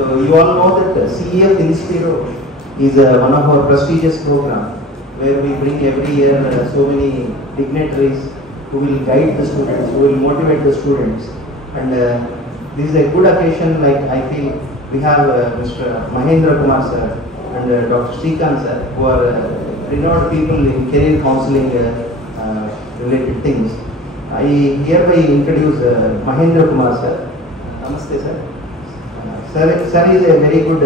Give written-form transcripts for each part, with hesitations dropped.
So you all know that CEF Inspiro is one of our prestigious programs where we bring every year so many dignitaries who will guide the students, who will motivate the students. And this is a good occasion, like I feel we have Mr. Mahendra Kumar sir and Dr. Srikanth sir, who are renowned people in career counseling related things. I hereby introduce Mahendra Kumar sir. Namaste sir. Sir is a very good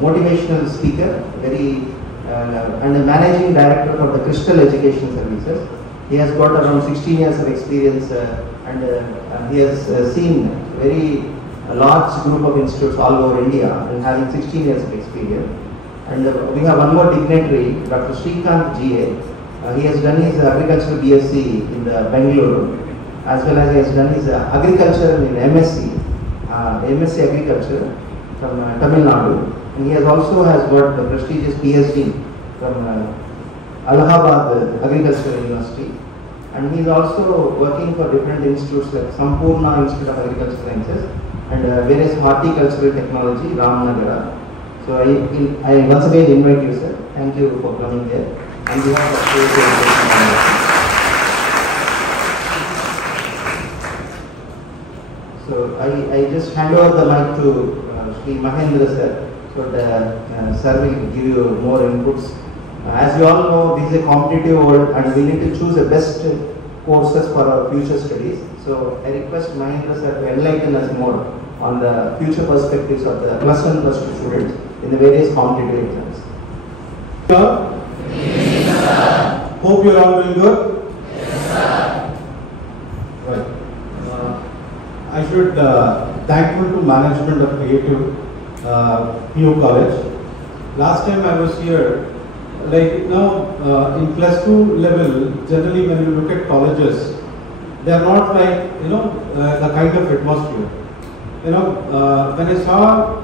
motivational speaker, and a managing director for the Crystal Education Services. He has got around 16 years of experience and he has seen very large group of institutes all over India and having 16 years of experience. And we have one more dignitary, Dr. Srikanth GA. He has done his agricultural BSc in the Bangalore, as well as he has done his agriculture in MSc Agriculture from Tamil Nadu. And he has also got the prestigious PhD from Allahabad Agricultural University. And he is also working for different institutes like Sampurna Institute of Agricultural Sciences and various horticultural technology, Ramnagara. So I once again invite you, sir. Thank you for coming here. And we have So I just hand over the mic to Sri Mahendra sir. So the sir will give you more inputs. As you all know, this is a competitive world and we need to choose the best courses for our future studies. So I request Mahendra sir to enlighten us more on the future perspectives of the plus 1 plus 2 students in the various competitive exams. Yes, sir. Hope you are all doing good. Yes, sir. Right. I should thankful to management of Creative PU College. Last time I was here, like now in plus 2 level, generally when you look at colleges, they are not like the kind of atmosphere. When I saw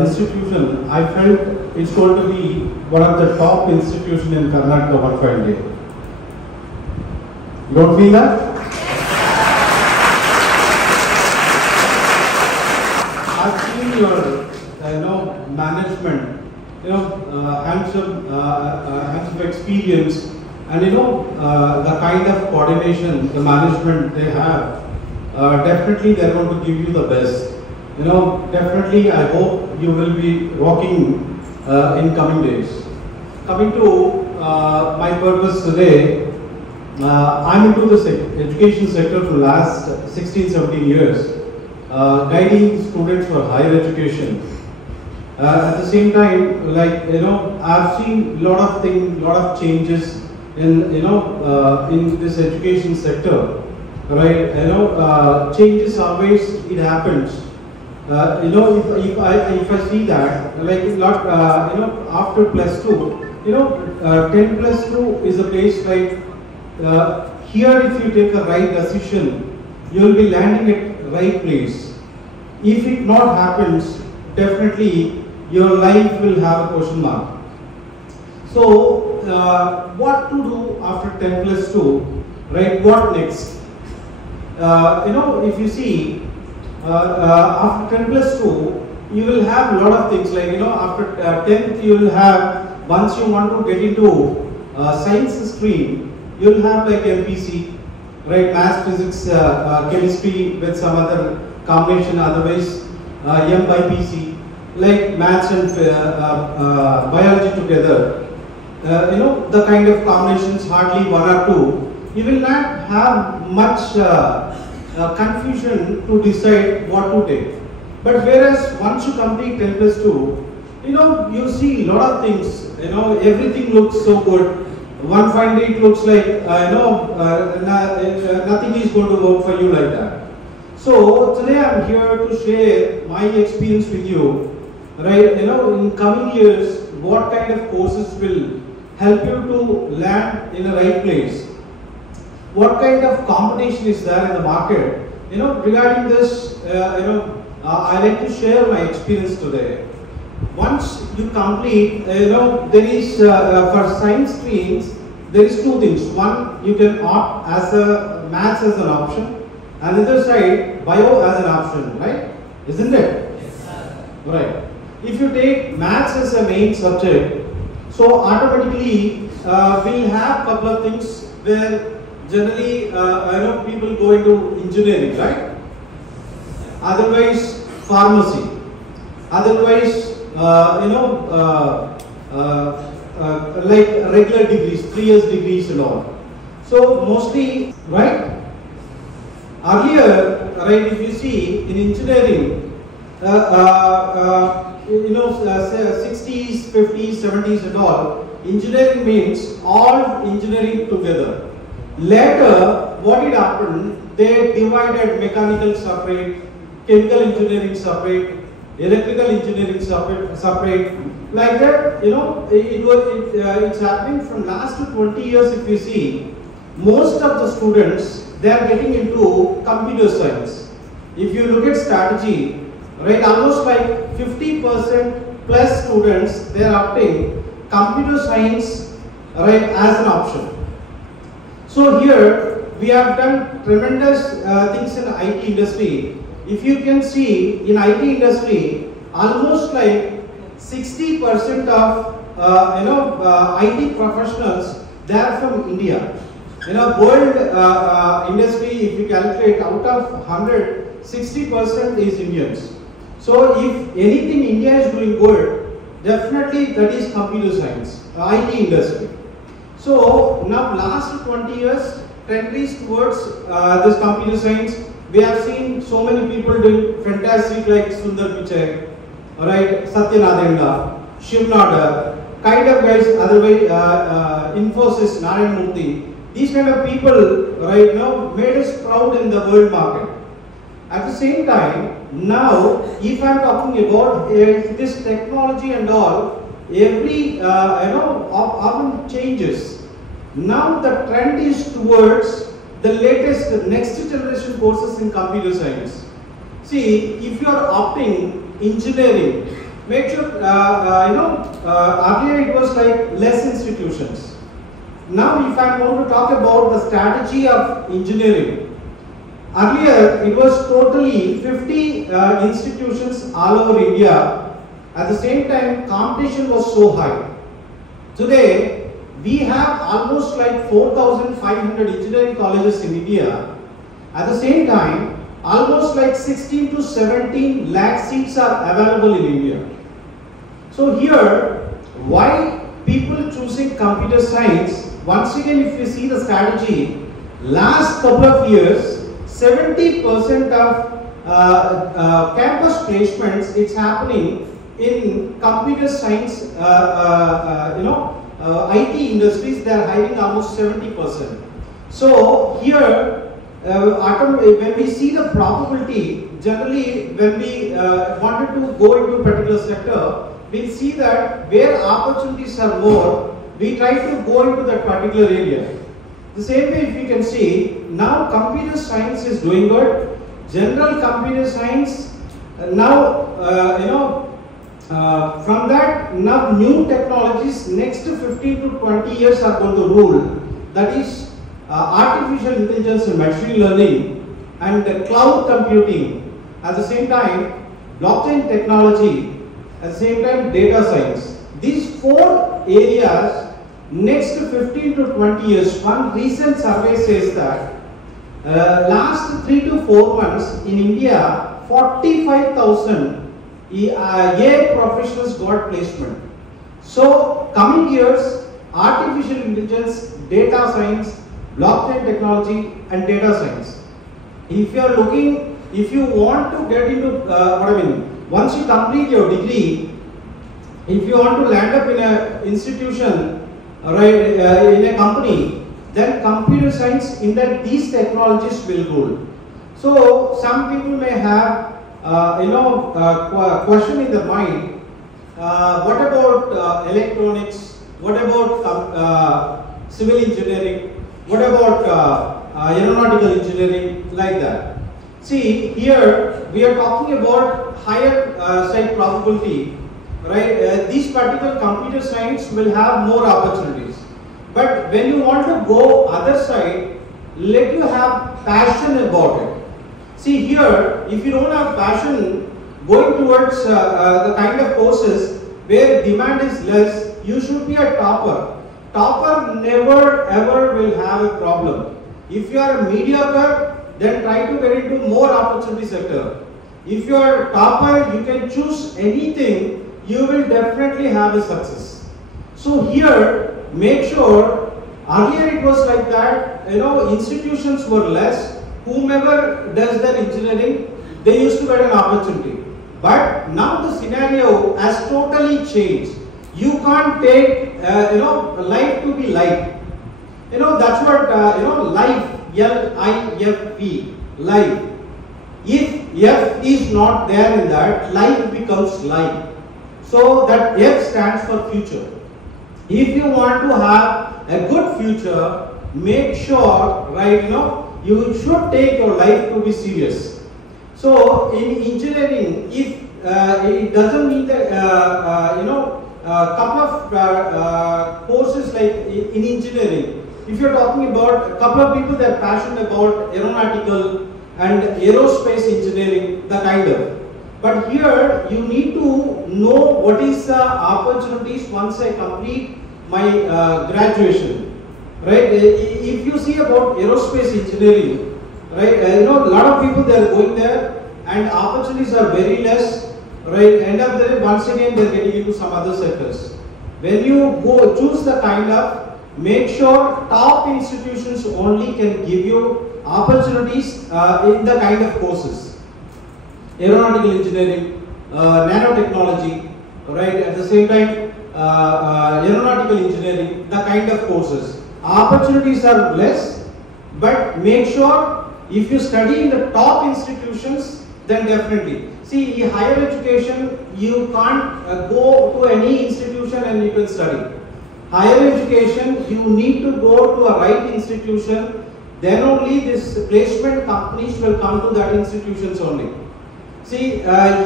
institution, I felt it's going to be one of the top institutions in Karnataka one fine day. You don't feel that? I've seen your management, hands of experience, and the kind of coordination the management they have. Definitely they are going to give you the best. Definitely I hope you will be rocking in coming days. Coming to my purpose today, I'm into this education sector for the last 16-17 years, guiding students for higher education. At the same time, I've seen lot of changes in in this education sector. Right, changes always it happens. If I see that, after plus 2, 10 plus 2 is a place like here. If you take a right decision, you will be landing at right place. If it not happens, definitely your life will have a question mark. So, what to do after 10 plus 2? Right, what next? If you see, after 10 plus 2, you will have a lot of things like, after 10th you will have, once you want to get into science stream, you will have like MPC, right, maths, physics, chemistry with some other combination, otherwise M by PC, like maths and biology together. The kind of combinations, hardly 1 or 2. You will not have much confusion to decide what to take. But whereas once you complete 10 plus 2, you see a lot of things, everything looks so good. One fine day it looks like, nothing is going to work for you like that. So today I am here to share my experience with you, right? In coming years, what kind of courses will help you to land in the right place. What kind of competition is there in the market? Regarding this, I like to share my experience today. Once you complete, there is for science streams, there is 2 things. One, you can opt as a maths as an option, and the other side, bio as an option, right? isn't it? Right. If you take maths as a main subject, so automatically we'll have couple of things where generally people go into engineering, right? Otherwise pharmacy, otherwise like regular degrees, 3 years degrees and all. So mostly, right? Earlier, right, if you see in engineering, 60s, 50s, 70s and all, engineering means all engineering together. Later, what did happen? They divided mechanical separate, chemical engineering separate, electrical engineering separate. Like that, it's happening from last 20 years. If you see, most of the students, they are getting into computer science. If you look at strategy, right, almost like 50% plus students, they are opting computer science, right, as an option. So here we have done tremendous things in IT industry. If you can see in IT industry, almost like 60% of IT professionals, they are from India. World industry, if you calculate out of 100, 60% is Indians. So if anything India is doing good, definitely that is computer science, IT industry. So now last 20 years, trend is towards this computer science. We have seen so many people doing fantastic like Sundar Pichai, right, Satya Nadella, Shiv Nadar, kind of guys, otherwise Infosys, Narayan Murthy. These kind of people right now made us proud in the world market. At the same time, now if I am talking about this technology and all, every often changes. Now the trend is towards the latest next generation courses in computer science. See, if you are opting engineering, make sure earlier it was like less institutions. Now if I am going to talk about the strategy of engineering, earlier it was totally 50 institutions all over India. At the same time, competition was so high. Today, we have almost like 4,500 engineering colleges in India. At the same time, almost like 16 to 17 lakh seats are available in India. So here, why people choosing computer science? Once again, if you see the strategy, last couple of years, 70% of campus placements, it's happening in computer science, IT industries. They are hiring almost 70%. So here, when we see the probability, generally when we wanted to go into a particular sector, we'll see that where opportunities are more, we try to go into that particular area. The same way, if you can see, now computer science is doing good. General computer science, now from that, now new technologies next 15 to 20 years are going to rule. That is artificial intelligence and machine learning and cloud computing. At the same time, blockchain technology. At the same time, data science. These 4 areas, next 15 to 20 years, one recent survey says that last 3 to 4 months in India, 45,000 AI professionals got placement. So coming years, artificial intelligence, data science, blockchain technology and data science. If you are looking, if you want to get into once you complete your degree, if you want to land up in an institution, right, in a company, then computer science in that these technologies will rule. So some people may have question in their mind, what about electronics, what about civil engineering, what about aeronautical engineering, like that. See, here we are talking about higher side probability, right? These particular computer science will have more opportunities. But when you want to go other side, let you have passion about it. See here, if you don't have passion, going towards the kind of courses where demand is less, you should be a topper. Topper never ever will have a problem. If you are mediocre, then try to get into more opportunity sector. If you are topper, you can choose anything, you will definitely have a success. So here, make sure, earlier it was like that, institutions were less, whomever does their engineering, they used to get an opportunity. But now the scenario has totally changed. You can't take, life to be life. That's what, life, L-I-F-E, life. If F is not there in that, life becomes life. So that F stands for future. If you want to have a good future, make sure, right, you should take your life to be serious. So in engineering, if it doesn't mean that, couple of courses like in engineering, if you're talking about a couple of people that are passionate about aeronautical and aerospace engineering, the kind of. But here you need to know what is the opportunities once I complete my graduation, right? If you see about aerospace engineering, right, a lot of people they are going there and opportunities are very less, right? End of the day, once again they are getting into some other sectors. When you go choose the kind of, make sure top institutions only can give you opportunities in the kind of courses. Aeronautical engineering, nanotechnology, right? At the same time, aeronautical engineering, the kind of courses. Opportunities are less, but make sure if you study in the top institutions, then definitely. See, in higher education, you can't go to any institution and you can study. Higher education, you need to go to a right institution, then only this placement companies will come to that institutions only. See,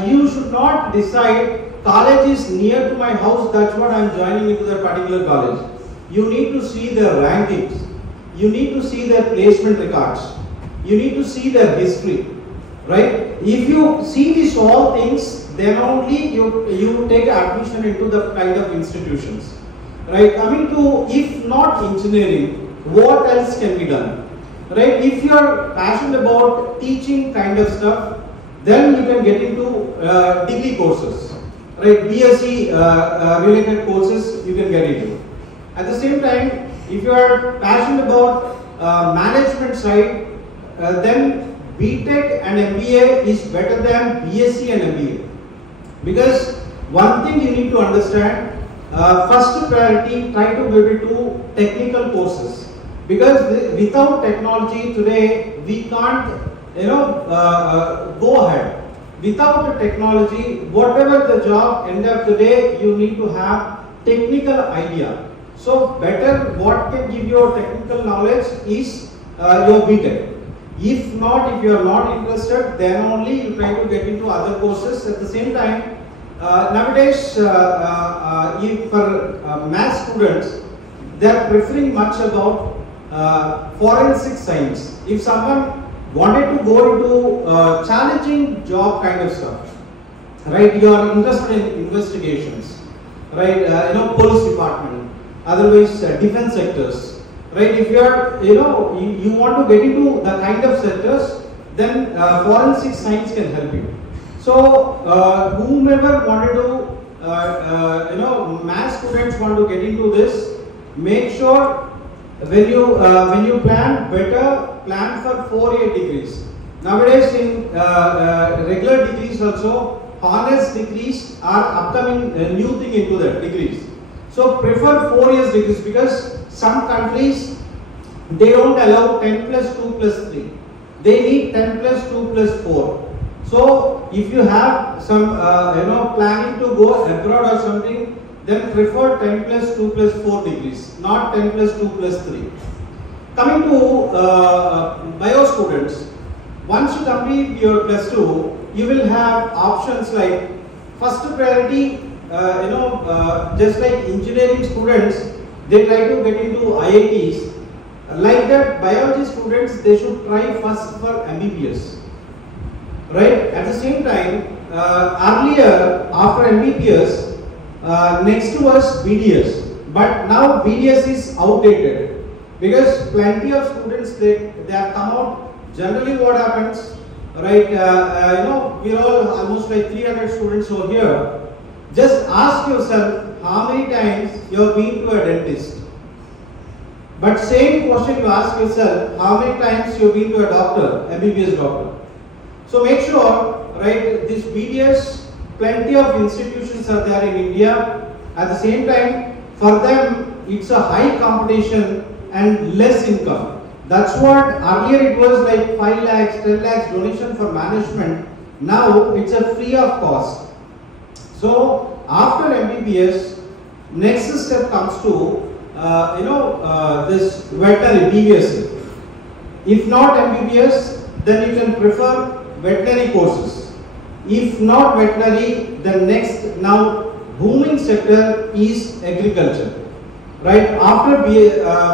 you should not decide college is near to my house, that's what I am joining into that particular college. You need to see their rankings, you need to see their placement records, you need to see their history, right? If you see these all things, then only you take admission into the kind of institutions. Right, coming to, if not engineering, what else can be done? Right, if you are passionate about teaching kind of stuff, then you can get into degree courses. Right, BSc related courses you can get into. At the same time, if you are passionate about management side, then BTech and MBA is better than BSc and MBA. Because one thing you need to understand, first priority, try to give it to technical courses, because without technology today we can't go ahead. Without the technology, whatever the job, end of the day you need to have technical idea. So better what can give you technical knowledge is your BTech. If not, if you are not interested, then only you try to get into other courses. At the same time, nowadays, for math students, they are preferring much about forensic science. If someone wanted to go into challenging job kind of stuff, right? You are interested in investigations, right? Police department, otherwise defense sectors, right? If you are, you want to get into the kind of sectors, then forensic science can help you. So, whomever wanted to, math students want to get into this, make sure when you plan, better plan for 4-year degrees. Nowadays, in regular degrees also, honors degrees are upcoming new thing into that degrees. So, prefer 4 years degrees, because some countries they don't allow 10 plus 2 plus 3. They need 10 plus 2 plus 4. So, if you have some, planning to go abroad or something, then prefer 10 plus 2 plus 4 degrees, not 10 plus 2 plus 3. Coming to bio students, once you complete your plus 2, you will have options like first priority, just like engineering students, they try to get into IITs. Like that, biology students, they should try first for MBBS. Right? At the same time, earlier after MBBS, next was BDS, but now BDS is outdated because plenty of students they have come out. Generally, what happens, right? We're all almost like 300 students over here. Just ask yourself how many times you have been to a dentist. But same question you ask yourself, how many times you have been to a doctor, MBBS doctor. So make sure, right, this BDS, plenty of institutions are there in India. At the same time, for them, it's a high competition and less income. That's what earlier it was like 5 lakhs, 10 lakhs donation for management. Now it's a free of cost. So after MBBS, next step comes to this veterinary BVSC. If not MBBS, then you can prefer veterinary courses. If not veterinary, the next now booming sector is agriculture. Right after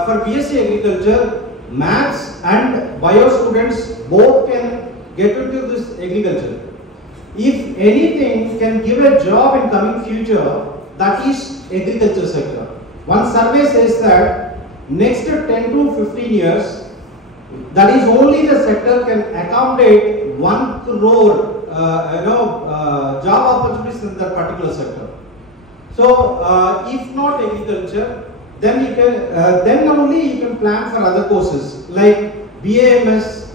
for BSc agriculture, maths and bio students both can get into this agriculture. If anything can give a job in coming future, that is agriculture sector. One survey says that next 10 to 15 years, that is only the sector can accommodate 1 crore job opportunities in that particular sector. So if not agriculture, then you can then only you can plan for other courses like BAMS,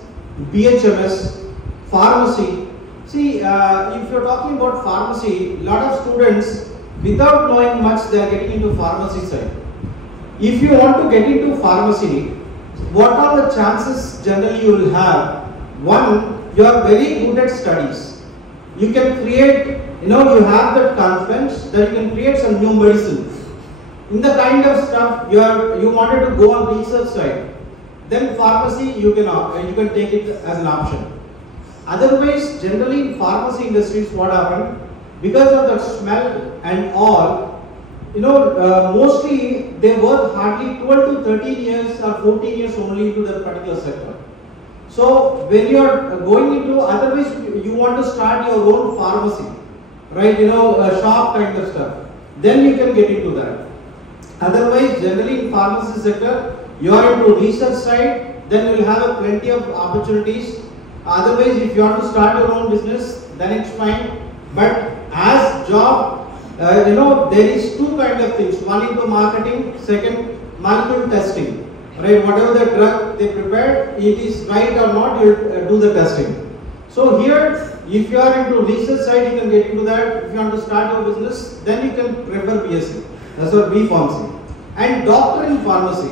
BHMS, pharmacy. See, if you're talking about pharmacy, a lot of students without knowing much they are getting into pharmacy side. If you want to get into pharmacy, what are the chances generally you will have? One, you are very good at studies. You can create, you have that confidence that you can create some new medicine. In the kind of stuff you wanted to go on research side, then pharmacy you can take it as an option. Otherwise, generally in pharmacy industries, what happened? Because of the smell and all, mostly they work hardly 12 to 13 years or 14 years only into that particular sector. So when you are going into, otherwise you want to start your own pharmacy, right? A shop kind of stuff. Then you can get into that. Otherwise, generally in pharmacy sector, you are into research side, then you will have plenty of opportunities. Otherwise, if you want to start your own business, then it's fine. But as job, there is two kind of things. One into marketing, second molecule testing. Right, whatever the drug they prepared, it is right or not, you do the testing. So here, if you are into research side, you can get into that. If you want to start your business, then you can prefer BSc. That's what B Pharmacy. And doctor in pharmacy.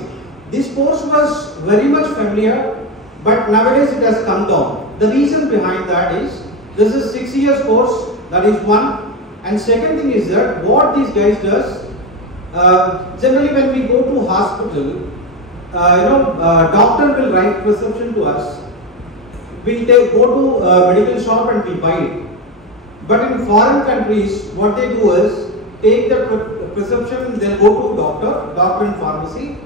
This course was very much familiar, but nowadays it has come down. The reason behind that is, this is 6 years course, that is one. And second thing is that what these guys does, generally when we go to hospital, doctor will write prescription to us. We go to medical shop and we buy it. But in foreign countries, what they do is take the prescription, they'll go to doctor in pharmacy.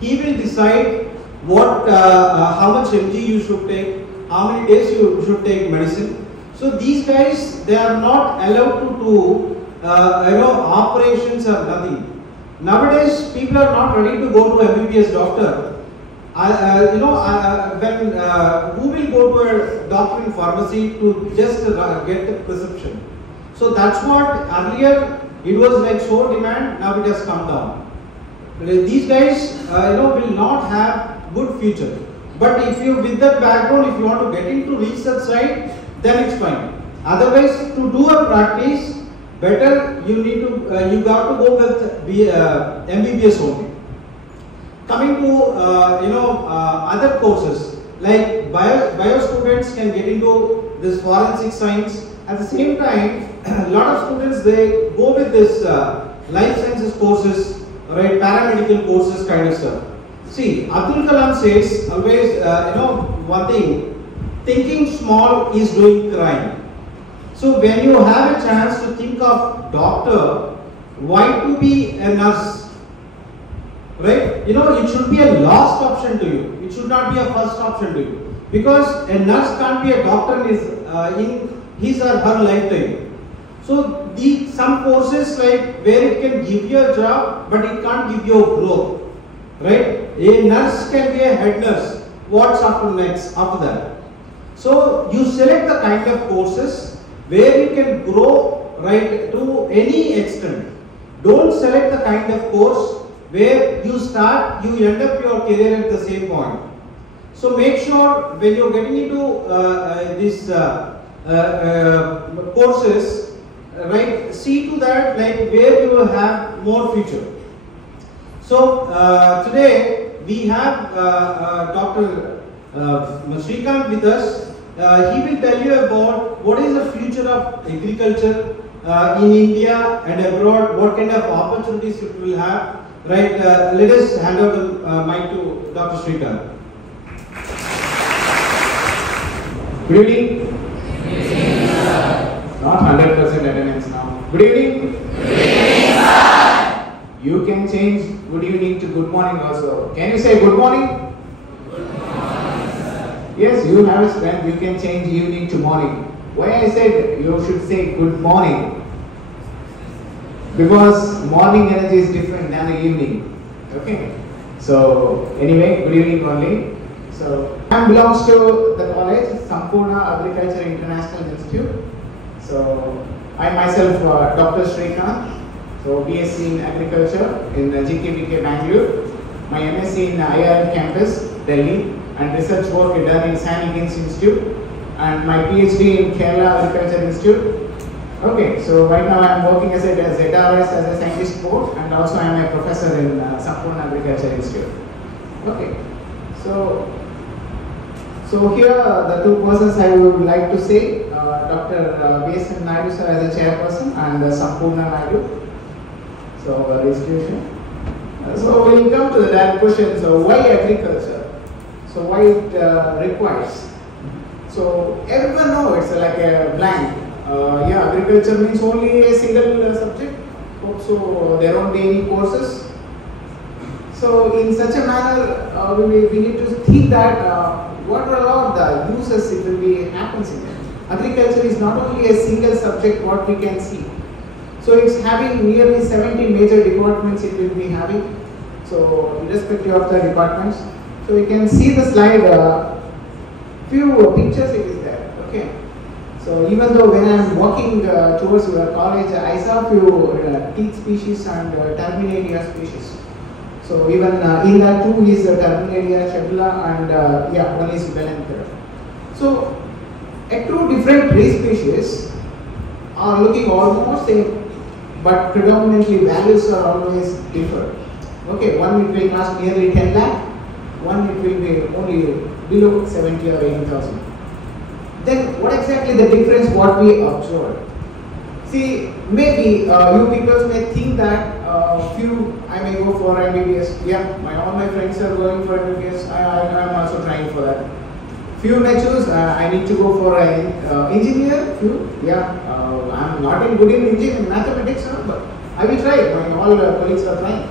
He will decide what, how much mg you should take, how many days you should take medicine. So these guys, they are not allowed to do, operations or nothing. Nowadays, people are not ready to go to MBBS doctor. Who will go to a doctor in pharmacy to just get a prescription? So that's what earlier it was like so demand. Now it has come down. These guys, will not have good future. But if you, with that background, if you want to get into research side, then it's fine. Otherwise, to do a practice, better you need to you got to go with MBBS only. Coming to other courses like bio students can get into this forensic science. At the same time, a lot of students they go with this life sciences courses, right? Paramedical courses kind of stuff. See, Abdul Kalam says always, one thing: thinking small is doing crime. So when you have a chance to think of doctor, why to be a nurse? Right? It should be a last option to you. It should not be a first option to you. Because a nurse can't be a doctor in his or her lifetime. So some courses like where it can give you a job, but it can't give you growth, right? A nurse can be a head nurse. What's after that? So you select the kind of courses where you can grow, right, to any extent. Don't select the kind of course where you end up your career at the same point. So make sure when you're getting into these courses, right, see to that like where you will have more future. So today we have Dr. Srikanth with us. He will tell you about what is the future of agriculture in India and abroad, what kind of opportunities it will have. Right, let us hand over the mic to Dr. Srikanth. Good evening. Not 100% attendance now. Good evening. Good evening, sir. You can change good evening to good morning also. Can you say good morning? Good morning, sir. Yes, you have a strength. You can change evening to morning. Why I said you should say good morning? Because morning energy is different than the evening. Okay. So anyway, good evening only. So I belongs to the college Sampurna Agriculture International Institute. So I myself Dr. Srikanth. So BSc in Agriculture in GKBK Bangalore. My MSc in IIM campus Delhi and research work done in San Higgins Institute and my PhD in Kerala Agriculture Institute. Okay, so right now I am working as a ZRS as a scientist coach and also I am a professor in Sampurna Agriculture Institute. Okay, so here the two persons I would like to say, Dr. B.S.N. Naidu sir as a chairperson and Sampurna Naidu. So institution. So we'll come to the direct question. So why agriculture? So why it requires? So everyone knows it's like a blank. Yeah, agriculture means only a single subject. So there won't be any courses. So in such a manner, we need to think that what are all the uses it will be happens in it. Agriculture is not only a single subject what we can see. So it's having nearly 70 major departments it will be having. So irrespective of the departments. So you can see the slide, few pictures it is there. Okay. So even though when I am walking towards your college, I saw few teak species and terminalia species. So even in that too is terminalia, cedula and yeah, one is Belenthera. So two different tree species are looking almost same, but predominantly values are always different. Okay, one it will cost nearly 10 lakh, one it will be only below 70 or 80,000. Then what exactly the difference what we observed? See, maybe you people may think that few I may go for MBBS. Yeah, all my friends are going for MBBS. I am also trying for that. Few may choose I need to go for an engineer. Few, yeah, I am not in good in engineering mathematics, but I will try. My all colleagues are trying.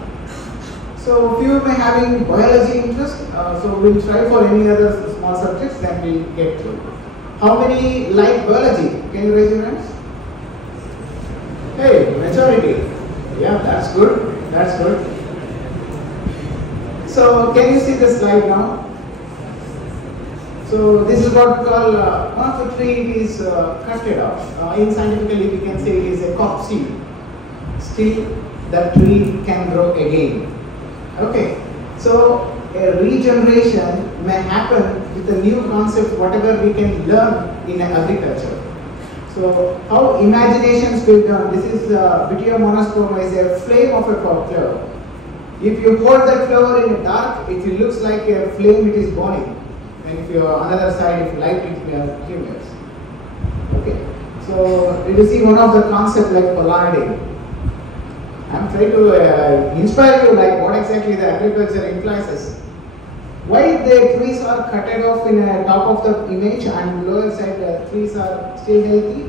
So few may having biology interest. So we will try for any other small subjects. Then we will get through. How many like biology? Can you raise your hands? Hey, majority. Yeah, that's good. That's good. So, can you see the slide now? So, this is what we call one of the tree is cutted off. In scientifically, we can say it is a cork seed. Still, the tree can grow again. Okay. So, a regeneration may happen with the new concepts, whatever we can learn in agriculture. So, how imaginations will done? This is Vitia monospoma is a flame of a flower. If you hold that flower in the dark, it looks like a flame it is burning. And if you are another side, if light it accumulates. Okay. So, you see one of the concepts like polarity. I am trying to inspire you like what exactly the agriculture implies us. Why the trees are cutted off in the top of the image and lower side the trees are still healthy?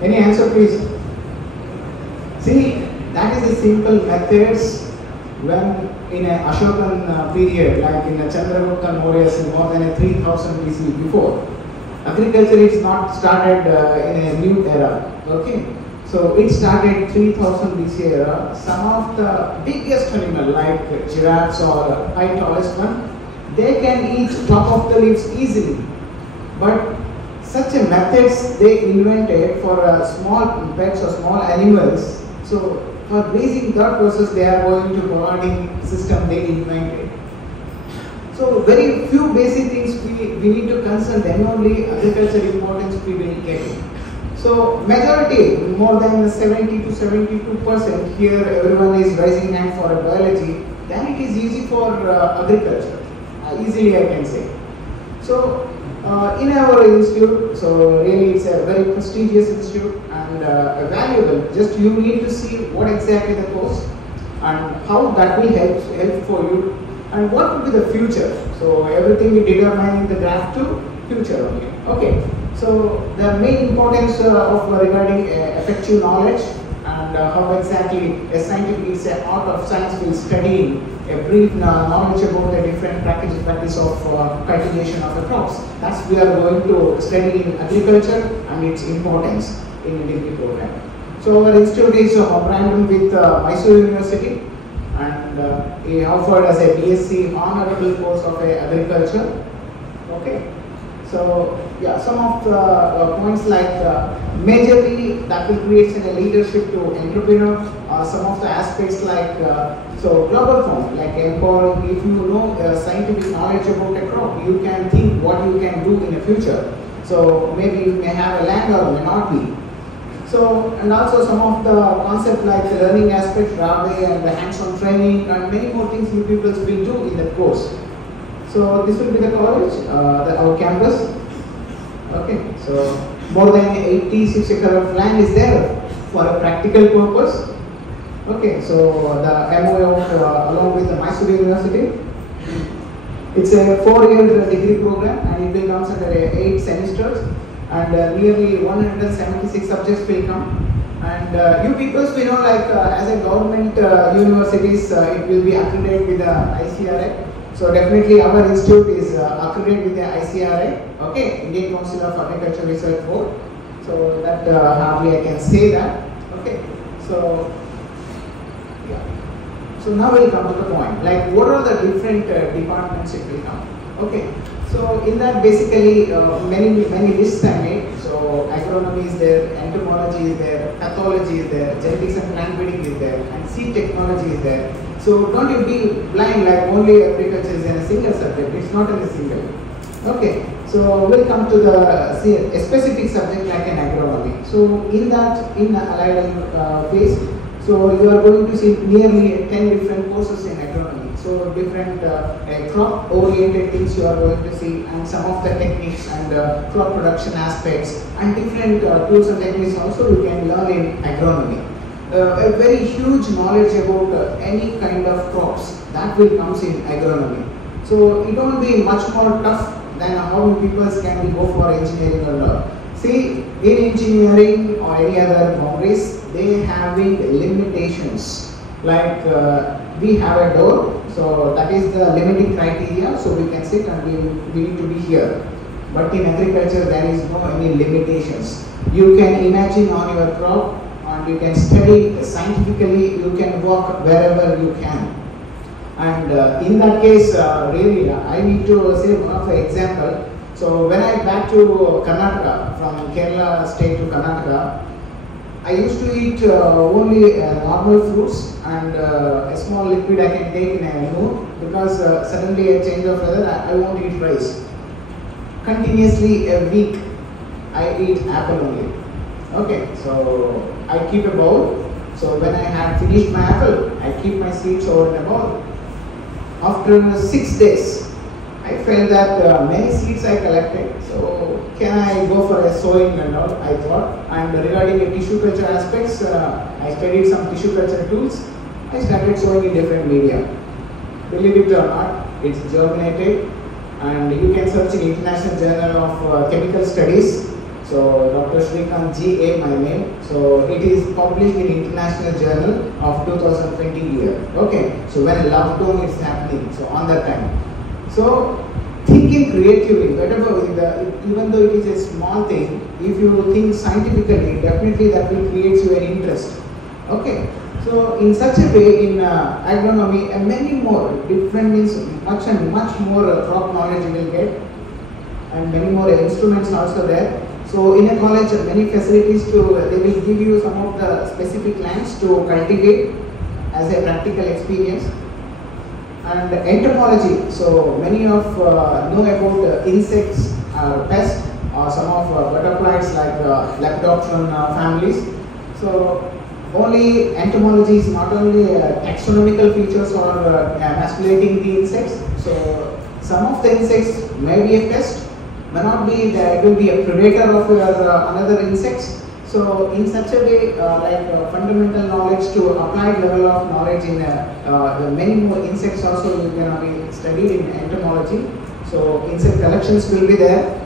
Any answer please? See, that is the simple methods when in a Ashokan period, like in the Chandragupta Maurya's more than 3000 BC before. agriculture is not started in a new era. Okay, so it started 3000 BC era. Some of the biggest animal like giraffes or high tallest one, they can eat top of the leaves easily. But such a methods they invented for small pets or small animals. So for raising that process, they are going to providing system they invented. So very few basic things we need to concern, then only agriculture importance we will get it. So majority, more than 70 to 72% here, everyone is raising hand for a biology. Then it is easy for agriculture. Easily I can say. So in our institute, so really it's a very prestigious institute and valuable. Just you need to see what exactly the course and how that will help for you and what will be the future. So everything we determine in the graph to future only. Okay. So the main importance of regarding effective knowledge and how exactly a scientific is an art of science will study a brief knowledge about the different practice of cultivation of the crops. That's we are going to study in agriculture and its importance in the degree program. So our institute is branded with Mysore University and he offered as a BSc honorable course of agriculture. Okay. So yeah, some of the points like majorly that will create a leadership to entrepreneur. Some of the aspects like so global form like empowering. If you know scientific knowledge about a crop, you can think what you can do in the future. So maybe you may have a land or may not be. So and also some of the concept like the learning aspect, raw way and the hands-on training and many more things you people will do in the course. So this will be the college, our campus. Okay, so more than 86 acres of land is there for a practical purpose. Okay, so the MOU along with the Mysore University. It's a 4-year degree program and it will come under 8 semesters and nearly 176 subjects will come. And you people we know like as a government universities it will be accredited with the ICRA. So definitely our institute is accredited with the ICRA, okay, Indian Council of Agriculture Research Board. So that hardly I can say that, okay. So yeah. So now we'll come to the point, like what are the different departments it will come, okay. So in that basically many lists I made. So agronomy is there, entomology is there, pathology is there, genetics and plant breeding is there, and seed technology is there. So don't you be blind like only agriculture is in a single subject. It's not in a single. Okay. So we'll come to the a specific subject like an agronomy. So in that in allied phase, so you are going to see nearly 10 different courses in agronomy. So different crop oriented things you are going to see and some of the techniques and crop production aspects and different tools and techniques also you can learn in agronomy. A very huge knowledge about any kind of crops that will comes in agronomy. So it won't be much more tough than how people can go for engineering or law. See, in engineering or any other boundaries, they having limitations. Like we have a door, so that is the limiting criteria. So we can sit and we need to be here. But in agriculture, there is no any limitations. You can imagine on your crop. And you can study scientifically, you can work wherever you can. And in that case, really, I need to say one of the example. So when I back to Karnataka, from Kerala state to Karnataka, I used to eat only normal fruits and a small liquid I can take in a noon because suddenly a change of weather, I won't eat rice. Continuously a week, I eat apple only. Okay, so I keep a bowl. So when I had finished my apple, I keep my seeds over in a bowl. After 6 days, I felt that many seeds I collected. So can I go for a sowing and all? I thought. And regarding the tissue culture aspects, I studied some tissue culture tools. I started sowing in different media. Believe it or not, it's germinated. And you can search in International Journal of Chemical Studies. So Dr. Shrikant G.A. my name. So it is published in International Journal of 2020 year. Okay. So when a lockdown is happening, so on that time. So thinking thinking creatively, whatever, even though it is a small thing, if you think scientifically, definitely that will create you an interest. Okay, so in such a way, in agronomy, and many more different means much and much more crop knowledge you will get, and many more instruments also there. So in a college, many facilities they will give you some of the specific lands to cultivate as a practical experience. And entomology, so many of know about insects, pests, or some of butterflies like Lepidopteran families. So only entomology is not only taxonomical features or emasculating the insects. So some of the insects may be a pest, may not be, it will be a predator of another insects. So in such a way, fundamental knowledge to applied level of knowledge in the many more insects also you can be studied in entomology. So insect collections will be there.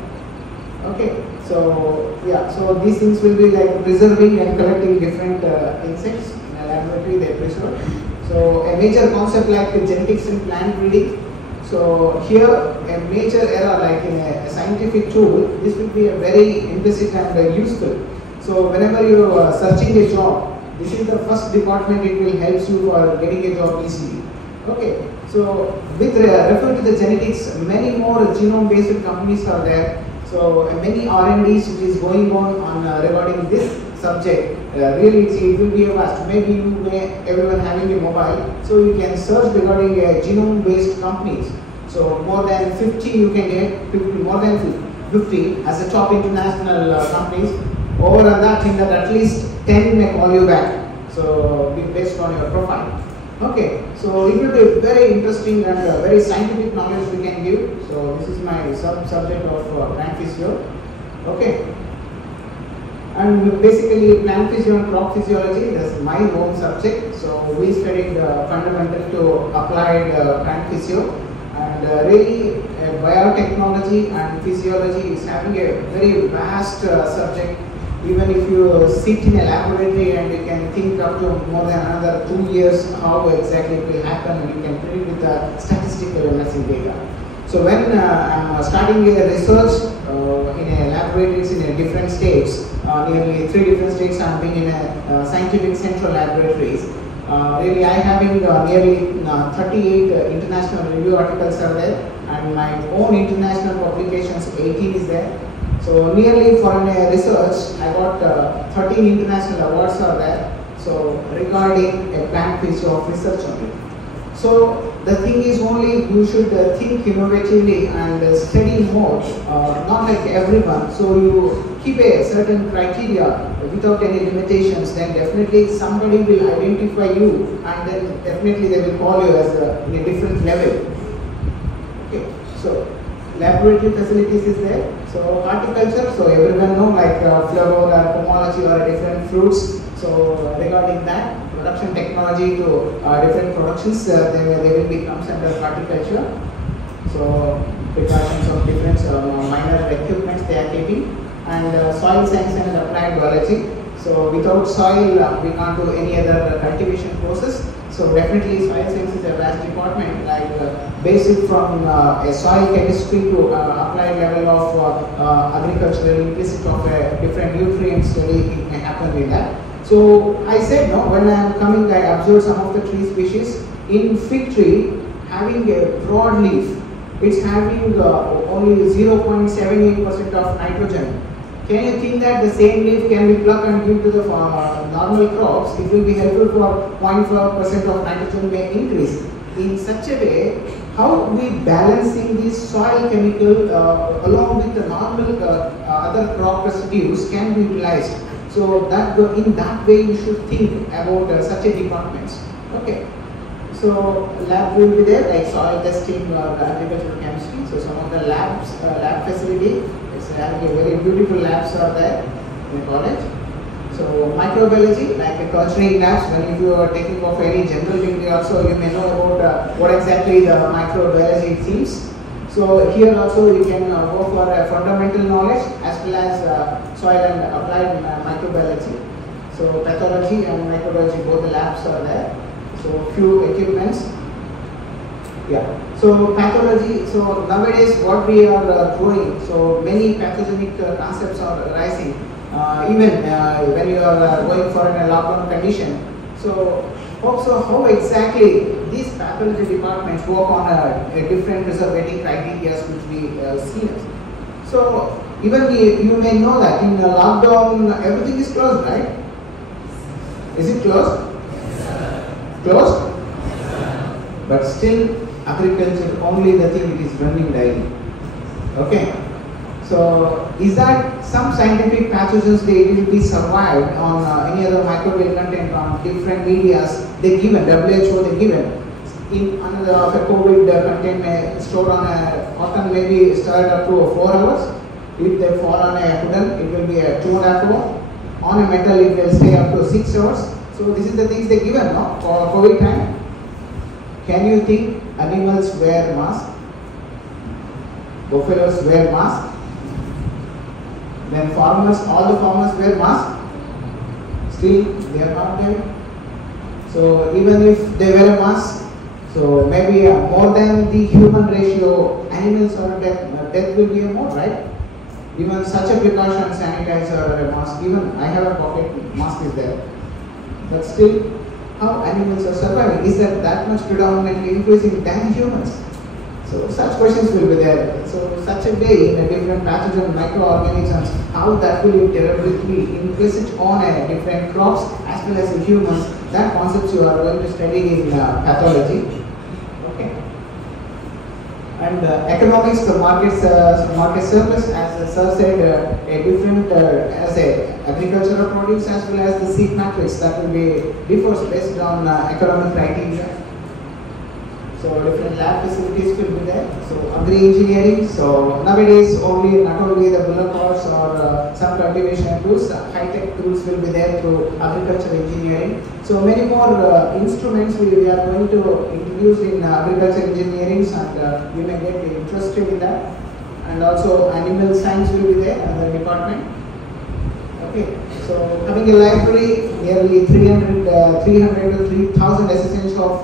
Okay, so yeah, so these things will be like preserving and collecting different insects in a laboratory they preserve. So a major concept like genetics in plant breeding. So here a major era like in a scientific tool, this will be a very implicit and useful. So whenever you are searching a job, this is the first department it will help you for getting a job easily. Okay, so with refer to the genetics, many more genome based companies are there. So many R&Ds which is going on regarding this subject. Really it will be a vast. Maybe everyone having a mobile, so you can search regarding genome based companies. So more than 50 you can get, more than 50 as a top international companies. Over that, in that at least 10 may call you back. So based on your profile. Okay, so it will be very interesting and very scientific knowledge we can give. So this is my subject of plant physio. Okay, and basically plant physio and crop physiology, that's my own subject. So we studied fundamental to applied plant physio, and really biotechnology and physiology is having a very vast subject. Even if you sit in a laboratory and you can think up to more than another 2 years how exactly it will happen, and you can predict with the statistical MSc data. So when I'm starting a research in a laboratories in a different states, nearly 3 different states I'm being in a scientific central laboratories. Really I having nearly 38 international review articles are there, and my own international publications 18 is there. So nearly for a research, I got 13 international awards are there. So regarding a plant physio of research only. So the thing is only you should think innovatively and study more, not like everyone. So you keep a certain criteria without any limitations, then definitely somebody will identify you, and then definitely they will call you as in a different level. Okay, so laboratory facilities is there. So horticulture, so everyone know like flower or pomology or different fruits. So regarding that, production technology to different productions, they will be comes under horticulture. So precautions of different minor equipments they are keeping, and soil science and applied biology. So without soil, we can't do any other cultivation process. So definitely soil science is a vast department, like basic from a soil chemistry to applied level of agricultural implicit of different nutrients study it may happen in that. So I said no, when I am coming I observed some of the tree species. In fig tree having a broad leaf, it's having only 0.78% of nitrogen. Can you think that the same leaf can be plucked and give to the normal crops? It will be helpful for 0.4% of nitrogen may increase. In such a way, how we balancing this soil chemical along with the normal other crop residues can be utilized. So that in that way you should think about such a departments. Okay. So lab will be there like soil testing or agricultural chemistry. So some of the labs, lab facility. Having a very beautiful labs are there in the college. So microbiology, like a culturing labs, when if you are taking of any general degree also, you may know about what exactly the microbiology seems. So here also you can go for fundamental knowledge as well as soil and applied microbiology. So pathology and microbiology, both the labs are there. So few equipments. Yeah. So pathology. So nowadays, what we are doing. So many pathogenic concepts are rising. Even when you are going for a lockdown condition. So also, how exactly these pathology departments work on a different reservating criteria which we see. So even you may know that in the lockdown everything is closed, right? Is it closed? Closed? But still agriculture only the thing it is running daily. Okay. So is that some scientific pathogens they will be survived on any other microbial content on different medias they given, WHO they given. In another of a COVID content may stored on a cotton maybe stored up to 4 hours. If they fall on a wooden, it will be a 2.5 hours. On a metal, it will stay up to 6 hours. So this is the things they given, no, for COVID time. Can you think animals wear masks? Buffaloes wear masks. Then farmers, all the farmers wear masks. Still, they are not there. So even if they wear a mask, so maybe more than the human ratio, animals are death will be more, right? Even such a precaution, sanitizer or a mask, even I have a pocket mask is there. But still, how animals are surviving? Is that much predominantly increasing than humans? So such questions will be there. So such a way in a different pathogen microorganisms, how that will deliberately implicit on a different crops as well as in humans, that concepts you are going to study in pathology. Okay. And economics, the market surplus, as Sir said, a different as a agricultural produce as well as the seed matrix that will be differs based on economic criteria. So different lab facilities will be there. So agri-engineering. So nowadays not only the bullock carts or some cultivation tools, high-tech tools will be there through agricultural engineering. So many more instruments we are going to introduce in agricultural engineering, and you may get interested in that. And also animal science will be there another department. Okay. So having a library, nearly 300 to 3,000 essence of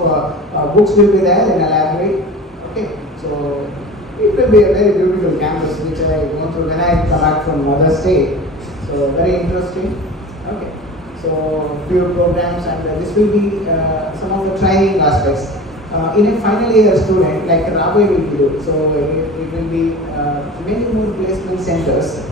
books will be there in a library. Okay, so it will be a very beautiful campus which I go through when I come back from another state. So very interesting. Okay, so few programs, and this will be some of the training aspects. In a final year student, like Rabe will do, so it will be many more placement centers.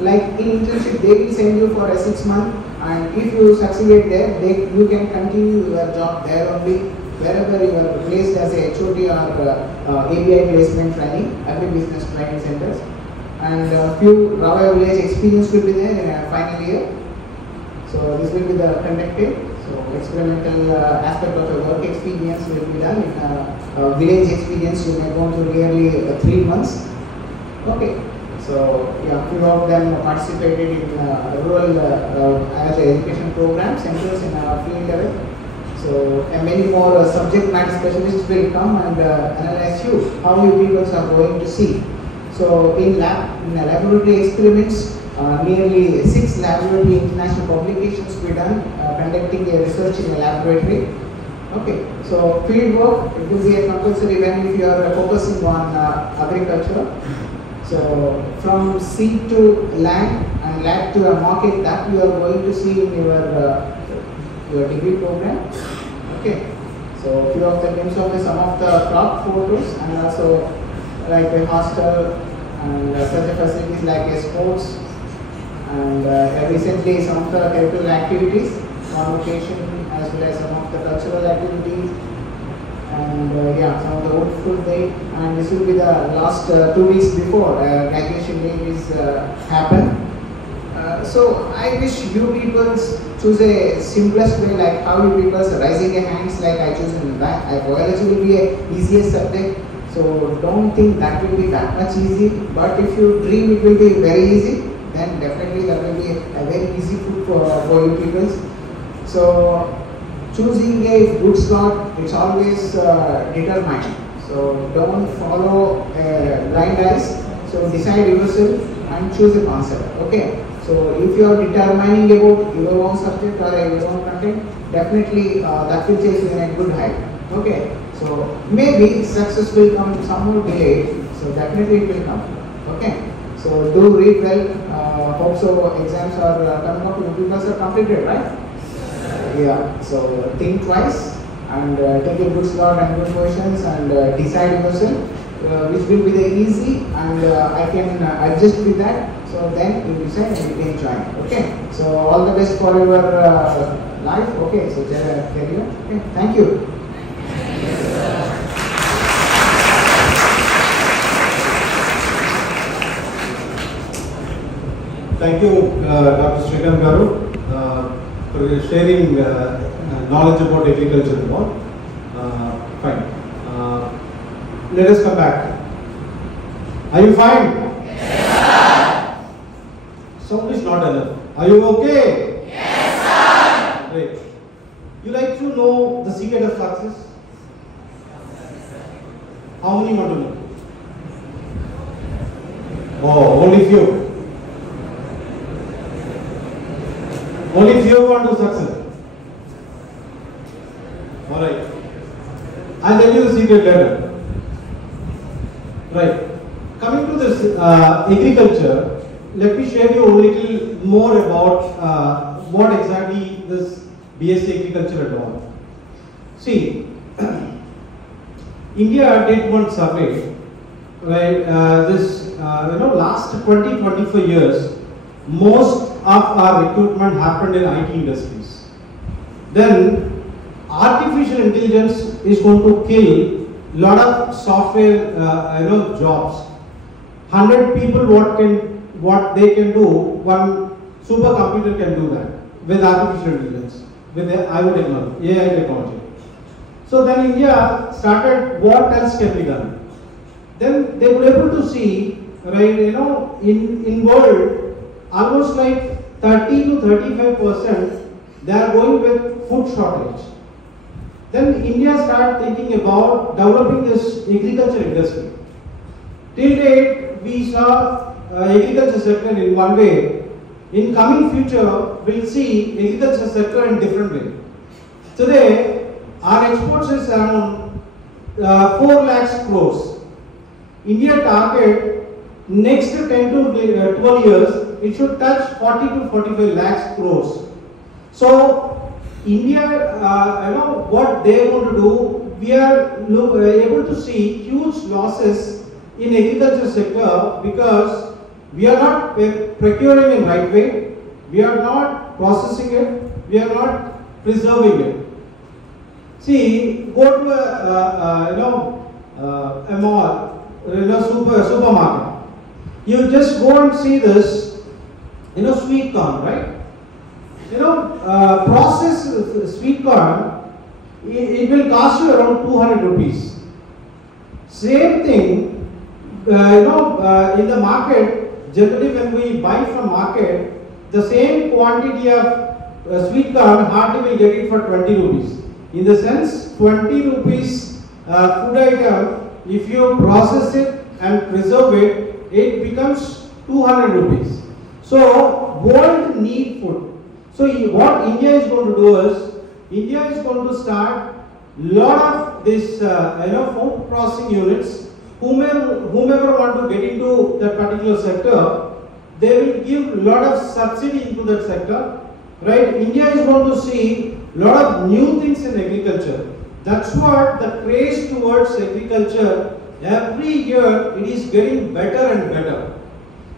Like in internship, they will send you for a 6 month, and if you succeed there, you can continue your job there only, wherever you are placed as a HOD or ABI placement training, agri-business training centers. And few Rava village experience will be there in a final year. So this will be the conducted. So experimental aspect of the work experience will be done. In village experience, you may go to nearly 3 months. Okay. So yeah, few of them participated in rural education programs, centers in field level. So many more subject matter specialists will come and analyze you how you people are going to see. So in laboratory experiments, nearly 6 laboratory international publications were done conducting a research in a laboratory. Okay, so field work, it will be a compulsory when if you are focusing on agriculture. So from seed to land and land to a market, that you are going to see in your degree program. Okay, so few of the names of some of the crop photos, and also like a hostel and such a facilities like a sports, and recently some of the curricular activities, convocation as well as some of the cultural activities. And yeah, some of the hopeful date, and this will be the last 2 weeks before graduation day is happen. So I wish you people choose a simplest way, like how you people are raising your hands, like I choose in that. Biology will be a easiest subject, so don't think that will be that much easy. But if you dream it will be very easy, then definitely that will be a very easy food for you people. So choosing a good slot, it's always determined. So don't follow blind eyes. So decide yourself and choose a concept. Okay. So if you are determining about your own subject or your own content, definitely that will take you in a good height. Okay. So So maybe success will come somewhat delayed, so definitely it will come. Okay. So do read well. Hope so. Exams are coming up. You guys are completed, right? Yeah. So think twice and take a good slot and good questions and decide yourself which will be the easy and I can adjust with that. So then you decide and you can join. Okay. So all the best for your life. Okay. So carry on. Okay. Thank you. Thank you, Dr. Srikanth Garu, for sharing knowledge about agriculture and all. Fine. Let us come back. Are you fine? Yes, sir. Sound is not enough. Are you okay? Yes, sir. Great. You like to know the secret of success? How many want to know? Oh, only few. Only few want to succeed. Alright. I'll tell you the secret later. Right. Coming to this agriculture, let me share you a little more about what exactly this BSc Agriculture and all. See, India did one survey, right? Last 20-25 years, most of our recruitment happened in IT industries. Then artificial intelligence is going to kill lot of software jobs. 100 people what they can do, one supercomputer can do that with artificial intelligence, with the AI technology. So then India started what else can be done. Then they were able to see, right, in world almost like 30 to 35% they are going with food shortage. Then India started thinking about developing this agriculture industry. Till date, we saw agriculture sector in one way. In coming future, we'll see agriculture sector in different way. Today, our exports is around 4 lakhs crores. India target next 10 to 12 years, it should touch 40 to 45 lakhs crores. So India, what they want to do, we are able to see huge losses in agriculture sector because we are not procuring in right way, we are not processing it, we are not preserving it. See, go to a mall, supermarket. You just go and see this, sweet corn, right? Processed sweet corn, it will cost you around 200 rupees. Same thing, in the market, generally when we buy from market, the same quantity of sweet corn hardly we get it for 20 rupees. In the sense, 20 rupees food item, if you process it and preserve it, it becomes 200 rupees. So, world need food. So, what India is going to do is, India is going to start lot of this, food processing units. Whomever want to get into that particular sector, they will give lot of subsidy into that sector, right? India is going to see lot of new things in agriculture. That's what the craze towards agriculture, every year it is getting better and better.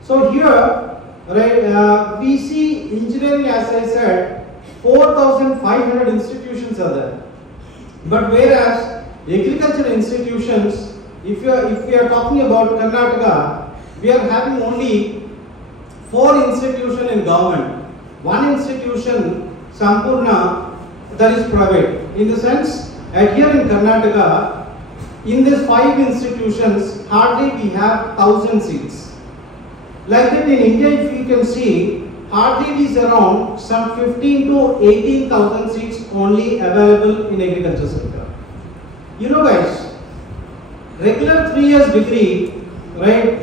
So here, right, we see engineering, as I said, 4,500 institutions are there. But whereas agricultural institutions, if we are talking about Karnataka, we are having only 4 institutions in government. One institution, Sampurna, that is private. In the sense, here in Karnataka, in these 5 institutions, hardly we have 1,000 seats. Like that in India, if you can see, hardly it is around some 15 to 18,000 seats only available in agriculture sector. Guys, regular 3 years degree, right,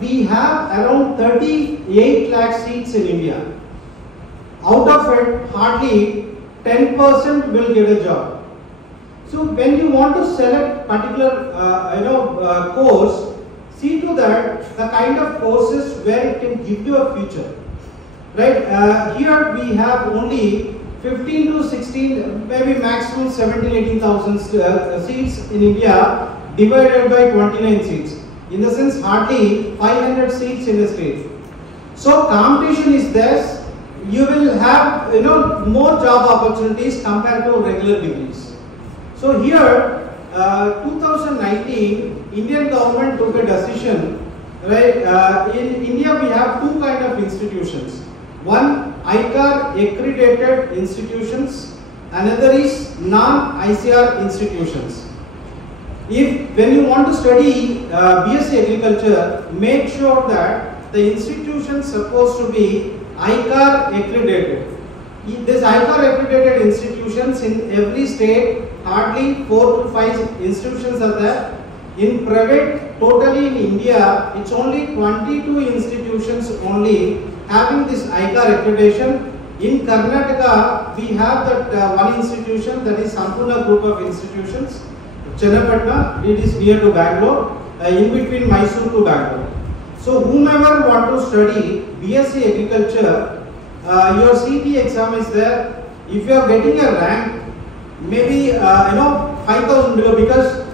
we have around 38 lakh seats in India. Out of it, hardly 10% will get a job. So when you want to select particular course, see to that the kind of courses where it can give you a future, right? Here we have only 15 to 16, maybe maximum 17,000 to 18,000 seats in India, divided by 29 seats. In the sense, hardly 500 seats in the state. So competition is there. You will have more job opportunities compared to regular degrees. So here, 2019, Indian government took a decision. Right? In India, we have two kind of institutions. One, ICAR accredited institutions. Another is non-ICAR institutions. When you want to study BSc Agriculture, make sure that the institution is supposed to be ICAR accredited. These ICAR accredited institutions in every state, hardly 4 to 5 institutions are there. In private, totally in India, it's only 22 institutions only having this ICAR accreditation. In Karnataka, we have that one institution, that is Sampurna group of institutions. Chennapatna, it is near to Bangalore, in between Mysore to Bangalore. So whomever want to study BSc Agriculture, your CT exam is there. If you are getting a rank, maybe 5,000 below, because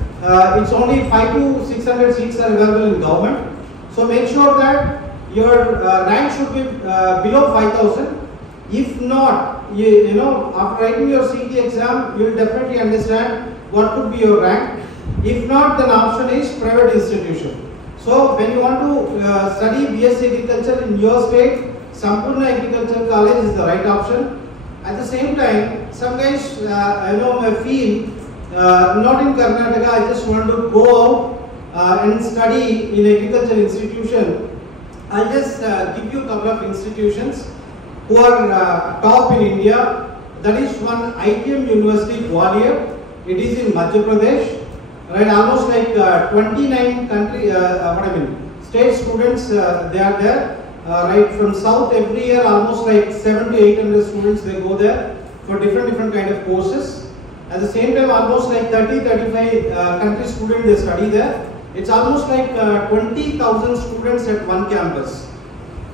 it's only 5 to 600 seats are available in government. So make sure that your rank should be below 5,000. If not, after writing your CT exam, you will definitely understand what could be your rank. If not, then option is private institution. So when you want to study BSc Agriculture in your state, Sampurna Agriculture College is the right option. At the same time, some guys may feel not in Karnataka, I just want to go out and study in agriculture institution. I'll just give you a couple of institutions who are top in India. That is one ITM University Gwalior. It is in Madhya Pradesh, right? Almost like 29 state students they are there, right? From south every year, almost like 700 to 800 students they go there for different kind of courses. At the same time, almost like 30-35 country students they study there. It's almost like 20,000 students at one campus.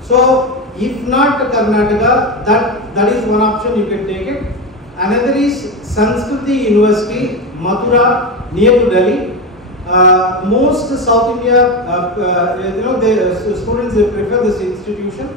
So if not Karnataka, that is one option, you can take it. Another is Sanskriti University, Mathura, near to Delhi. Most South India, the students they prefer this institution.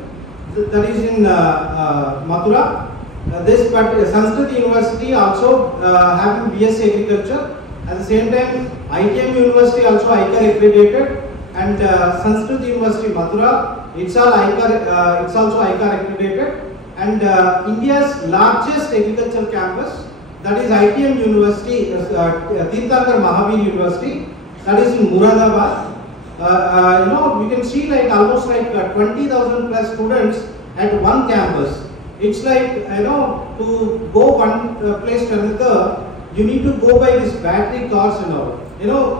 That is in Mathura. Sanskriti University also having BSc Agriculture. At the same time, ITM University also ICAR accredited, and Sanskriti University Mathura, it's also ICAR accredited. And India's largest agriculture campus, that is ITM University, Tirthankar Mahavir University, that is in Muradabad. We can see like almost like 20,000 plus students at one campus. It's like to go one place to another, you need to go by this battery cars and all.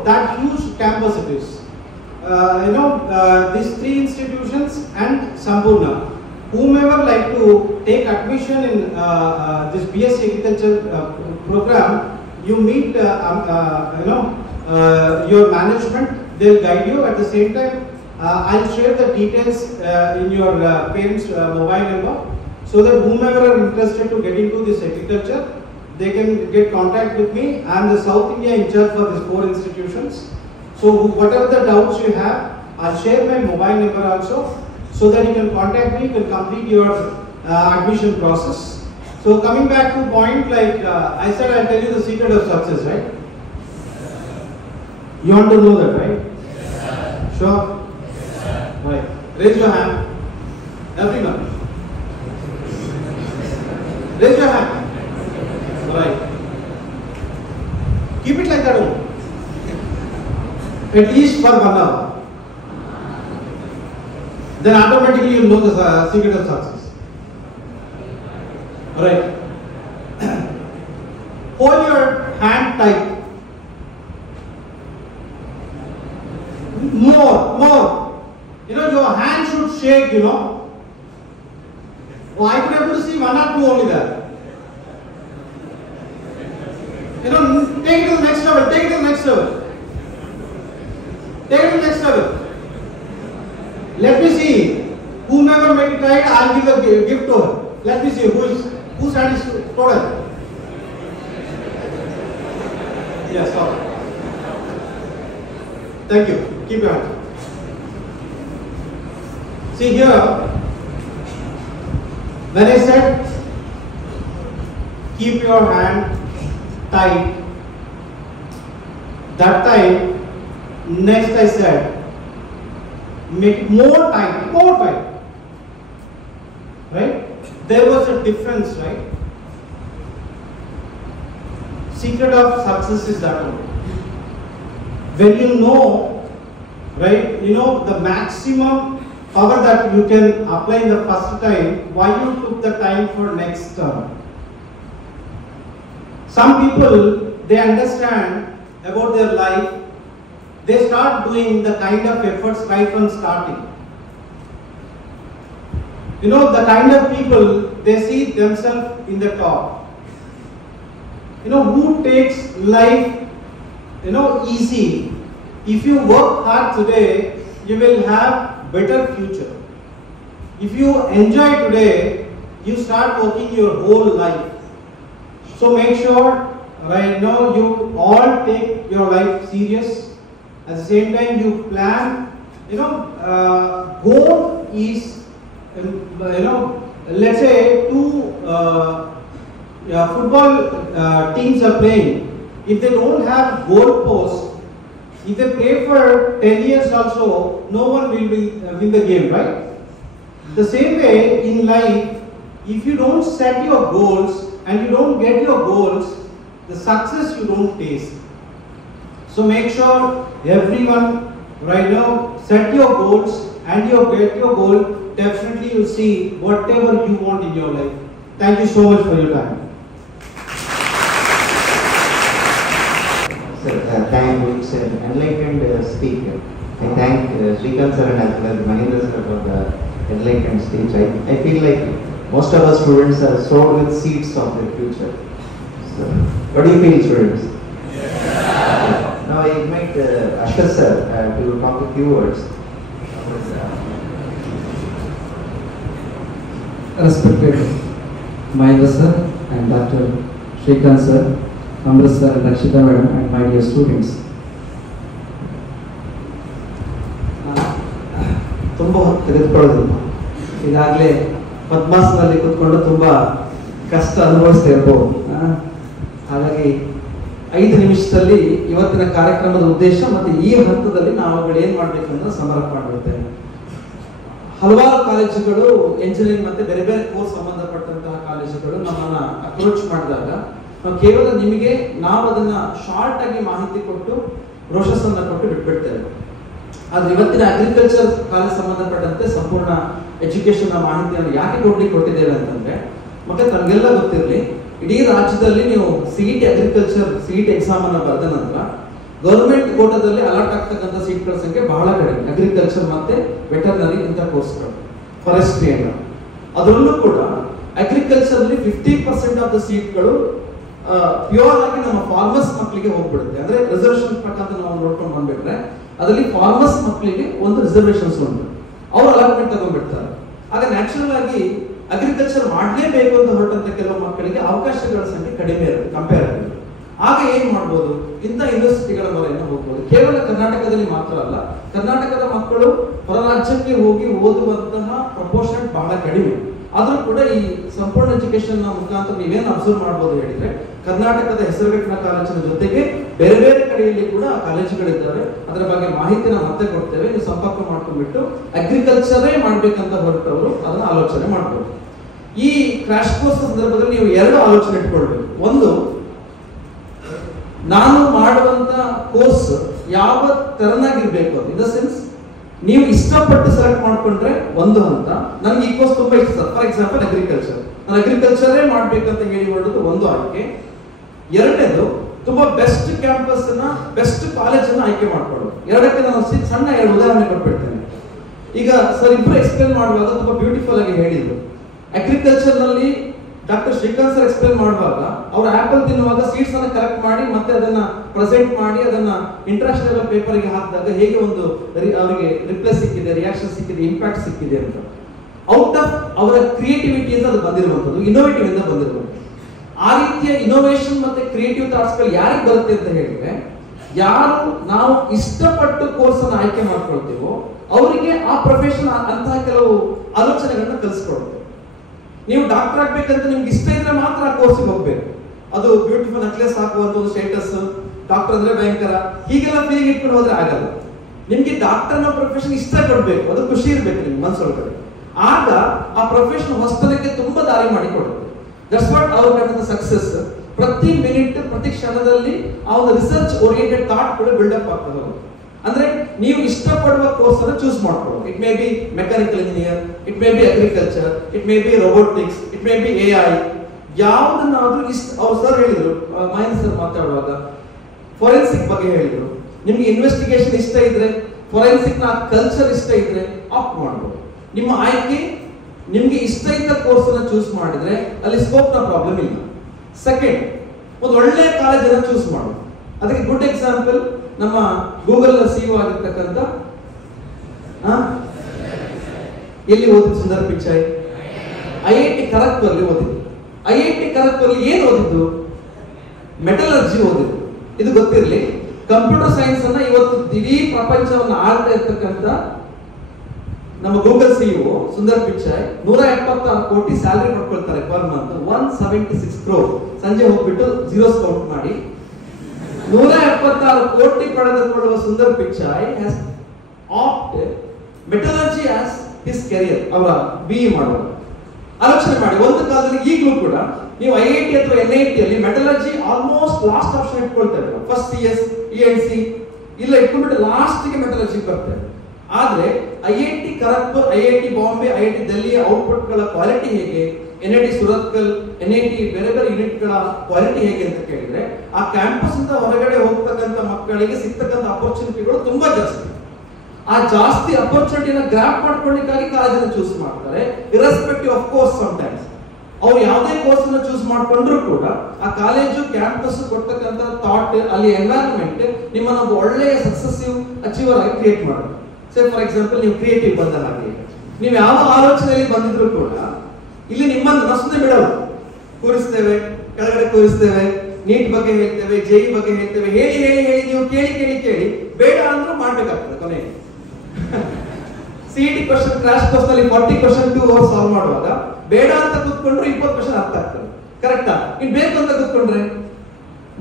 That huge campus it is. These three institutions and Sampurna. Whomever like to take admission in this BSc Agriculture program, you meet your management. They'll guide you. At the same time, I'll share the details in your parents' mobile number, so that whomever are interested to get into this agriculture, they can get contact with me. I am the South India in charge for these 4 institutions. So whatever the doubts you have, I'll share my mobile number also, so that you can contact me, you can complete your admission process. So coming back to point, like I said, I'll tell you the secret of success, right? You want to know that, right? Yes. Sure? Yes. Right. Raise your hand. Everyone. Raise your hand. Right. Keep it like that only. At least for 1 hour. Then automatically you will know the secret of success. Alright. Hold your hand tight. More. Your hand should shake, Oh, I could able to see 1 or 2 only there. take it to the next level, take it to the next level. Take it to the next level. Let me see. Whomever make it right, I'll give a gift to her. Let me see whose hand is total. Yes, stop. Thank you. Keep your hand. See here, when I said keep your hand tight, that time, next I said make it more tight, right? There was a difference, right? Secret of success is that one. When you know, right, you know the maximum power that you can apply in the first time, why you took the time for next term. Some people, they understand about their life, they start doing the kind of efforts right from starting. You know, the kind of people, they see themselves in the top. You know, who takes life, you know, easy. If you work hard today, you will have better future. If you enjoy today, you start working your whole life. So make sure right now you all take your life serious. At the same time you plan, you know, goal is, you know, let's say two football teams are playing. If they don't have goal posts, if they play for 10 years also, no one will win the game, right? The same way in life, if you don't set your goals and you don't get your goals, the success you don't taste. So make sure everyone right now set your goals and you get your goal, definitely you see whatever you want in your life. Thank you so much for your time. Sir, thank you, sir. Enlightened speaker. I thank Srikanth sir and as well as Mahendra sir for the enlightened speech. I feel like most of our students are sowed with seeds of their future. So, what do you feel, students? Yeah. Now I invite Ashwat sir to talk a few words. Respected Mahendra sir and Dr. Srikanth sir, Amrit sir and Rakshita madam and my dear students. ತುಂಬ ತೆಗೆದುಕೊಳ್ಳೋದಿಲ್ಲ. ಈಗಾಗಲೇ ಪದ್ಮಾಸನದಲ್ಲಿ ಕೂತ್ಕೊಂಡು ತುಂಬ ಕಷ್ಟ ಅನುಭವಿಸ್ತಾ ಇರ್ಬೋದು. ಹಾಗಾಗಿ 5 ನಿಮಿಷದಲ್ಲಿ ಇವತ್ತಿನ ಕಾರ್ಯಕ್ರಮದ ಉದ್ದೇಶ ಮತ್ತು ಈ ಹಂತದಲ್ಲಿ ನಾವುಗಳು ಏನು ಮಾಡಬೇಕಂದ್ರೆ ಸಮರ್ಪಣೆ ಮಾಡಿರ್ತೇವೆ. ಹಲವಾರು ಕಾಲೇಜುಗಳು ಎಂಜಿನಿಯರಿಂಗ್ ಮತ್ತು ಬೇರೆ ಬೇರೆ ಕೋರ್ಸ್ ಸಂಬಂಧಪಟ್ಟಂತಹ ಕಾಲೇಜುಗಳು ನಮ್ಮನ್ನು ಅಪ್ರೋಚ್ ಮಾಡಿದಾಗ ನಾವು ಕೇವಲ ನಿಮಗೆ ನಾವು ಅದನ್ನು ಶಾರ್ಟ್ ಆಗಿ ಮಾಹಿತಿ ಕೊಟ್ಟು ಪ್ರೋಸೆಸ್ ಅನ್ನು ಕೊಟ್ಟು ಬಿಟ್ಬಿಡ್ತೇವೆ. ಆದ್ರೆ ಇವತ್ತಿನ ಅಗ್ರಿಕಲ್ಚರ್ ಕಾಲೇಜ್ ಸಂಬಂಧಪಟ್ಟಂತೆ ಸಂಪೂರ್ಣ ಎಜುಕೇಶನ್ ಮಾಹಿತಿಯನ್ನು ಯಾಕೆ ಕೊಟ್ಟಿದ್ದೇವೆ ಅಂತಂದ್ರೆ, ಮತ್ತೆ ತಮಗೆಲ್ಲ ಗೊತ್ತಿರಲಿ, ಇಡೀ ರಾಜ್ಯದಲ್ಲಿ ನೀವು ಸಿಇಟಿ ಅಗ್ರಿಕಲ್ಚರ್ ಸಿಇಟಿ ಎಕ್ಸಾಮ್ ಅನ್ನು ಬರೆದ ನಂತರ ಗವರ್ಮೆಂಟ್ ಕೋಟಾದಲ್ಲಿ ಅಲಾಟ್ ಆಗ್ತಕ್ಕಂಥ ಸೀಟ್ಗಳ ಸಂಖ್ಯೆ ಬಹಳ ಕಡಿಮೆ. ಅಗ್ರಿಕಲ್ಚರ್ ಮತ್ತೆ ವೆಟರ್ನರಿ ಇಂಥ ಕೋರ್ಸ್ಗಳು, ಫಾರೆಸ್ಟ್ರಿ ಅನ್ನ. ಅದರಲ್ಲೂ ಕೂಡ ಅಗ್ರಿಕಲ್ಚರ್ ಅಲ್ಲಿ 50% ಆಫ್ ದ ಸೀಟ್ಗಳು ಪ್ಯೂರ್ ಆಗಿ ನಮ್ಮ ಫಾರ್ಮರ್ಸ್ ಮಕ್ಕಳಿಗೆ ಹೋಗ್ಬಿಡುತ್ತೆ. ಅಂದ್ರೆ ರಿಸರ್ವೇಶನ್ ಪ್ರಕಾರ ನಾವು ನೋಡ್ಕೊಂಡು ಬಂದ್ಬಿಟ್ರೆ ಅದರಲ್ಲಿ ಫಾರ್ಮರ್ಸ್ ಮಕ್ಕಳಿಗೆ ಒಂದು ರಿಸರ್ವೇಶನ್ಸ್ ಉಂಟು, ಅವ್ರು ಅಲಾಟ್ಮೆಂಟ್ ತಗೊಂಡ್ಬಿಡ್ತಾರೆ. ಆಗ ನ್ಯಾಚುರಲ್ ಆಗಿ ಅಗ್ರಿಕಲ್ಚರ್ ಮಾಡಲೇಬೇಕು ಅಂತ ಹೊರಟಂತ ಕೆಲವು ಮಕ್ಕಳಿಗೆ ಅವಕಾಶಗಳ ಸಂಖ್ಯೆ ಕಡಿಮೆ ಇರುತ್ತೆ ಕಂಪೇರಿಟಿವ್. ಆಗ ಏನ್ ಮಾಡ್ಬೋದು, ಇಂಥ ಯೂನಿವರ್ಸಿಟಿಗಳ ಮೊರೆಯನ್ನು ಹೋಗ್ಬೋದು. ಕೇವಲ ಕರ್ನಾಟಕದಲ್ಲಿ ಮಾತ್ರ ಅಲ್ಲ, ಕರ್ನಾಟಕದ ಮಕ್ಕಳು ಹೊರ ರಾಜ್ಯಕ್ಕೆ ಹೋಗಿ ಓದುವಂತಹ ಪ್ರಪೋರ್ಷನ್ ಬಹಳ ಕಡಿಮೆ. ಆದ್ರೂ ಕೂಡ ಈ ಸಂಪೂರ್ಣ ಎಜುಕೇಶನ್ ಮುಖಾಂತರ ನೀವೇನು ಅಬ್ಸರ್ವ್ ಮಾಡ್ಬೋದು ಹೇಳಿದ್ರೆ, ಕರ್ನಾಟಕದ ಹೆಸರುಗಟ್ಟಿನ ಕಾಲೇಜಿನ ಜೊತೆಗೆ ಬೇರೆ ಬೇರೆ ಕಡೆಯಲ್ಲಿ ಕೂಡ ಕಾಲೇಜುಗಳಿದ್ದಾವೆ. ಅದರ ಬಗ್ಗೆ ಮಾಹಿತಿನ ಮತ್ತೆ ಕೊಡ್ತೇವೆ, ನೀವು ಸಂಪರ್ಕ ಮಾಡ್ಕೊಂಡ್ಬಿಟ್ಟು ಅಗ್ರಿಕಲ್ಚರೇ ಮಾಡ್ಬೇಕಂತ ಹೊರಟವರು ಅದನ್ನ ಆಲೋಚನೆ ಮಾಡ್ಬೋದು. ಈ ಕ್ರಾಶ್ ಕೋರ್ಸ್ ಸಂದರ್ಭದಲ್ಲಿ ನೀವು 2 ಆಲೋಚನೆ ಇಟ್ಕೊಳ್ಬೇಕು. ಒಂದು, ನಾನು ಮಾಡುವಂತ ಕೋರ್ಸ್ ಯಾವ ತೆರನಾಗಿರ್ಬೇಕು ಅಂತ. ಇನ್ ದ ಸೆನ್ಸ್ ನೀವು ಇಷ್ಟಪಟ್ಟು ಸೆಲೆಕ್ಟ್ ಮಾಡ್ಕೊಂಡ್ರೆ ಒಂದು ಹಂತ, ನನಗೆ ಈ ಕೋರ್ಸ್ ತುಂಬಾ ಇಷ್ಟ. ಫಾರ್ ಎಕ್ಸಾಂಪಲ್ ಅಗ್ರಿಕಲ್ಚರ್, ನಾನು ಅಗ್ರಿಕಲ್ಚರೇ ಮಾಡ್ಬೇಕಂತ ಹೇಳಿ ಹೊರಡೋದು ಒಂದು ಆಯ್ಕೆ. ಎರಡನೇದು, ತುಂಬಾ ಬೆಸ್ಟ್ ಕ್ಯಾಂಪಸ್ ನ ಬೆಸ್ಟ್ ಕಾಲೇಜ್ ಅನ್ನ ಆಯ್ಕೆ ಮಾಡ್ಕೊಳ್ಳೋದು. ಎರಡಕ್ಕೆ ನಾನು ಸಣ್ಣ 2 ಉದಾಹರಣೆ ಕೊಟ್ಬಿಡ್ತೇನೆ. ಈಗ ಸರ್ ಇಬ್ರು ಎಕ್ಸ್ಪ್ಲೇನ್ ಮಾಡುವಾಗ ತುಂಬಾ ಬ್ಯೂಟಿಫುಲ್ ಆಗಿ ಹೇಳಿದ್ರು. ಅಗ್ರಿಕಲ್ಚರ್ ನಲ್ಲಿ ಡಾಕ್ಟರ್ ಶ್ರೀಕಾಂತ್ ಸರ್ ಎಕ್ಸ್ಪ್ಲೇನ್ ಮಾಡುವಾಗ ಅವರು ಆಪಲ್ ತಿನ್ನುವಾಗ ಸೀಡ್ಸ್ ಅನ್ನು ಕಲೆಕ್ಟ್ ಮಾಡಿ ಮತ್ತೆ ಅದನ್ನ ಪ್ರೆಸೆಂಟ್ ಮಾಡಿ ಅದನ್ನ ಇಂಟರ್ನ್ಯಾಷನಲ್ ಪೇಪರ್ಗೆ ಹಾಕಿದಾಗ ಹೇಗೆ ಒಂದು ಅವರಿಗೆ ರಿಪ್ಲೈ ಸಿಕ್ಕಿದೆ, ರಿಯಾಕ್ಷನ್ ಸಿಕ್ಕಿದೆ, ಇಂಪ್ಯಾಕ್ಟ್ ಸಿಕ್ಕಿದೆ ಅಂತ ಔಟ್ ಆಫ್ ಅವರ ಕ್ರಿಯೇಟಿವಿಟಿಯಿಂದ ಅದು ಬಂದಿರುವಂಥದ್ದು, ಇನ್ನೋವೇಟಿವ್ ಇಂದ ಬಂದಿರುವಂಥದ್ದು. ಆ ರೀತಿಯ ಇನೋವೇಷನ್ ಮತ್ತೆ ಕ್ರಿಯೇಟಿವ್ ಥಾಟ್ಸ್ಗಳು ಯಾರಿಗೆ ಬರುತ್ತೆ ಅಂತ ಹೇಳಿದ್ರೆ, ಯಾರು ನಾವು ಇಷ್ಟಪಟ್ಟು ಕೋರ್ಸ್ ಅನ್ನು ಆಯ್ಕೆ ಮಾಡ್ಕೊಳ್ತೀವೋ ಅವರಿಗೆ ಆ ಪ್ರೊಫೆಷನ್ ಅಂತಹ ಕೆಲವು ಆಲೋಚನೆಗಳನ್ನ ಕಲಿಸ್ಕೊಡುತ್ತೆ. ನೀವು ಡಾಕ್ಟರ್ ಆಗ್ಬೇಕಂತ ನಿಮ್ಗೆ ಇಷ್ಟ ಇದ್ರೆ ಮಾತ್ರ ಆ ಕೋರ್ಸ್ಗೆ ಹೋಗ್ಬೇಕು. ಅದು ಬ್ಯೂಟಿಫುಲ್ ನೆಕ್ಲೆಸ್ ಹಾಕುವಂತ ಒಂದು ಸ್ಟೇಟಸ್, ಡಾಕ್ಟರ್ ಅಂದ್ರೆ ಭಯಂಕರ, ಹೀಗೆಲ್ಲ ಫೀಲಿಂಗ್ ಇಟ್ಕೊಂಡು ಹೋದ್ರೆ ಆಗಲ್ಲ. ನಿಮ್ಗೆ ಡಾಕ್ಟರ್ ಅನ್ನೋ ಪ್ರೊಫೆಷನ್ ಇಷ್ಟ ಕೊಡ್ಬೇಕು, ಅದು ಖುಷಿ ಇರ್ಬೇಕು ನಿಮ್ಗೆ ಮನಸ್ಸೊಳಗಡೆ. ಆಗ ಆ ಪ್ರೊಫೆಷನ್ ಹೊಸತನಕ್ಕೆ ತುಂಬಾ ದಾರಿ ಮಾಡಿ ಕೊಡುತ್ತೆ. ದಟ್ಸ್ ವಾಟ್ ಅವರ ಸಕ್ಸಸ್. ಪ್ರತಿ ಮಿನಿಟ್ ಪ್ರತಿ ಕ್ಷಣದಲ್ಲಿ ಆ ಒಂದು ರಿಸರ್ಚ್ ಓರಿಯೆಂಟೆಡ್ ಥಾಟ್ ಕೂಡ ಬಿಲ್ಡಪ್ ಆಗ್ತದೆ. ಅಂದ್ರೆ ನೀವು ಇಷ್ಟಪಡುವ ಕೋರ್ಸ್ ಅನ್ನು ಚೂಸ್ ಮಾಡ್ಕೊಳ್ಳಿ. It may be mechanical engineer, it may be agriculture, it may be robotics, it may be AI. ಯಾವುದನ್ನಾದ್ರೂ ಅವ್ರು ಸರ್ ಹೇಳಿದ್ರು, ಮಹೇಂದ್ರ ಸರ್ ಮಾತಾಡುವಾಗ ಫೋರೆನ್ಸಿಕ್ ಬಗ್ಗೆ ಹೇಳಿದ್ರು. ನಿಮ್ಗೆ ಇನ್ವೆಸ್ಟಿಗೇಷನ್ ಇಷ್ಟ ಇದ್ರೆ, ಫೋರೆನ್ಸಿಕ್ ನ ಕಲ್ಚರ್ ಇಷ್ಟ ಇದ್ರೆ ಆಪ್ಟ್ ಮಾಡ್ಬೋದು. ನಿಮ್ಮ ಆಯ್ಕೆ ನಿಮ್ಗೆ ಇಷ್ಟ ಇದ್ದ ಕೋರ್ಸ್ ಅನ್ನ ಚೂಸ್ ಮಾಡಿದ್ರೆ ಅಲ್ಲಿ ಸ್ಕೋಪ್ ನ ಪ್ರಾಬ್ಲಮ್ ಇಲ್ಲ. ಸೆಕೆಂಡ್, ಒಂದು ಒಳ್ಳೆ ಕಾಲೇಜನ್ನ ಚೂಸ್ ಮಾಡೋದು. ಅದಕ್ಕೆ ಗುಡ್ ಎಕ್ಸಾಂಪಲ್ ನಮ್ಮ ಗೂಗಲ್ CEO ಆಗಿರ್ತಕ್ಕಂಥ ಎಲ್ಲಿ ಓದಿದ್ದು ಸುಂದರ್ ಪಿಚಾಯ್, IIT ಖರಗ್ಪುರ್ ಅಲ್ಲಿ ಓದಿದ್ದು. IIT ಖರಗ್ಪುರ್ ಅಲ್ಲಿ ಏನು ಓದಿದ್ದು? ಮೆಟಲರ್ಜಿ ಓದಿದ್ದು. ಇದು ಗೊತ್ತಿರಲಿ, ಕಂಪ್ಯೂಟರ್ ಸೈನ್ಸ್ ಅನ್ನ ಇವತ್ತು ಇಡೀ ಪ್ರಪಂಚವನ್ನು ಆಳ್ತಾ ಇರ್ತಕ್ಕಂಥ ನಮ್ಮ ಗೂಗಲ್ CEO ಸುಂದರ್ ಪಿಚಾಯ್ 176 ಕೋಟಿ ಸ್ಯಾಲರಿ ಪಡ್ಕೊಳ್ತಾರೆ ಪರ್ ಮಂತ್, 176 crore. ಸಂಜೆ ಹೋಗ್ಬಿಟ್ಟು ಜೀರೋಸ್ ಕೌಂಟ್ ಮಾಡಿ 176 ಕೋಟಿ ಪಡೆದುಕೊಳ್ಳುವ Sundar Pichai has opted metallurgy as his career. ಅವರ BE ಮಾಡುವ ಆಲೋಚನೆ ಮಾಡಿ. ಒಂದು ಕಾಲದಲ್ಲಿ ಈಗಲೂ ಕೂಡ ನೀವು IIT ಅಥವಾ NIT ಅಲ್ಲಿ ಮೆಟಲರ್ಜಿ ಆಲ್ಮೋಸ್ಟ್ ಲಾಸ್ಟ್ ಆಪ್ಷನ್ ಇಟ್ಕೊಳ್ತಾರೆ. ಫಸ್ಟ್ CS ENC ಇಲ್ಲ ಇಟ್ಕೊಂಡ್ಬಿಟ್ಟು ಲಾಸ್ಟ್ಗೆ ಮೆಟಲರ್ಜಿ ಬರ್ತಾರೆ. ಆದ್ರೆ IIT Kharagpur, IIT Bombay, IIT ದಿಲ್ಲಿಯ ಔಟ್ಪುಟ್ ಗಳ ಕ್ವಾಲಿಟಿ ಹೇಗೆ, NIT ಸುರತ್ಕಲ್, NIT ಬೇರೆ ಬೇರೆ ಯೂನಿಟ್ ಗಳ ಕ್ವಾಲಿಟಿ ಹೇಗೆ ಅಂತ ಕೇಳಿದ್ರೆ, ಆ ಕ್ಯಾಂಪಸ್ ಇಂದ ಹೊರಗಡೆ ಹೋಗ್ತಕ್ಕಂಥ ಮಕ್ಕಳಿಗೆ ಸಿಗ್ತಕ್ಕಂಥ ಅಪರ್ಚುನಿಟಿಗಳು ತುಂಬಾ ಜಾಸ್ತಿ. ಆ ಜಾಸ್ತಿ ಅಪರ್ಚುನಿಟಿನ ಗ್ರಾಪ್ ಮಾಡ್ಕೊಳ್ಳಿಕ್ಕಾಗಿ ಕಾಲೇಜನ್ನ ಚೂಸ್ ಮಾಡ್ತಾರೆ, ಇರ್ರೆಸ್ಪೆಕ್ಟಿವ್ ಆಫ್ ಕೋರ್ಸ್. ಸಮಟೈಮ್ಸ್ ಅವ್ರು ಯಾವುದೇ ಕೋರ್ಸ್ ಅನ್ನು ಚೂಸ್ ಮಾಡ್ಕೊಂಡ್ರು ಕೂಡ ಆ ಕಾಲೇಜು ಕ್ಯಾಂಪಸ್ ಕೊಡ್ತಕ್ಕಂಥ ಥಾಟ್, ಅಲ್ಲಿ ಎನ್ವೈರನ್ಮೆಂಟ್ ನಿಮ್ಮನ್ನ ಒಬ್ಬ ಒಳ್ಳೆಯ ಸಕ್ಸೆಸಿವ್ ಅಚೀವರ್ ಆಗಿ ಕ್ರಿಯೇಟ್ ಮಾಡುತ್ತೆ. ಫಾರ್ ಎಕ್ಸಾಂಪಲ್, ನೀವು ಕ್ರಿಯೇಟಿವ್ ಬಂದ ಹಾಗೆ ನೀವು ಯಾವ ಆಲೋಚನೆಯಲ್ಲಿ ಬಂದಿದ್ರು ಕೂಡ ಇಲ್ಲಿ ನಿಮ್ಮನ್ನು ಮಸ್ತೆ ಬಿಡೋದು. ಕೂರಿಸ್ತೇವೆ, ಕೆಳಗಡೆ ಕೂರಿಸ್ತೇವೆ, ನೀಟ್ ಬಗ್ಗೆ ಹೇಳ್ತೇವೆ, JE ಬಗ್ಗೆ ಹೇಳ್ತೇವೆ, ಹೇಳಿ ಹೇಳಿ ಹೇಳಿ ನೀವು ಕೇಳಿ ಕೇಳಿ ಕೇಳಿ ಬೇಡ ಅಂದ್ರೂ ಮಾಡ್ಬೇಕಾಗ್ತದೆ. ಕೊನೆಗೆ CET ಕ್ವಶನ್ ಕ್ರಾಶ್ ಕೋರ್ಸ್ ನಲ್ಲಿ 40 ಕ್ವಶನ್ 2 ಅವರ್ಸ್ ಸಾಲ್ವ್ ಮಾಡುವಾಗ ಬೇಡ ಅಂತ ಕೂತ್ಕೊಂಡ್ರೆ 20 ಕ್ವಶನ್ ಅರ್ಥ ಆಗ್ತದೆ. ಕರೆಕ್ಟಾ? ಇನ್ ಬೇಕು ಅಂತ ಕೂತ್ಕೊಂಡ್ರೆ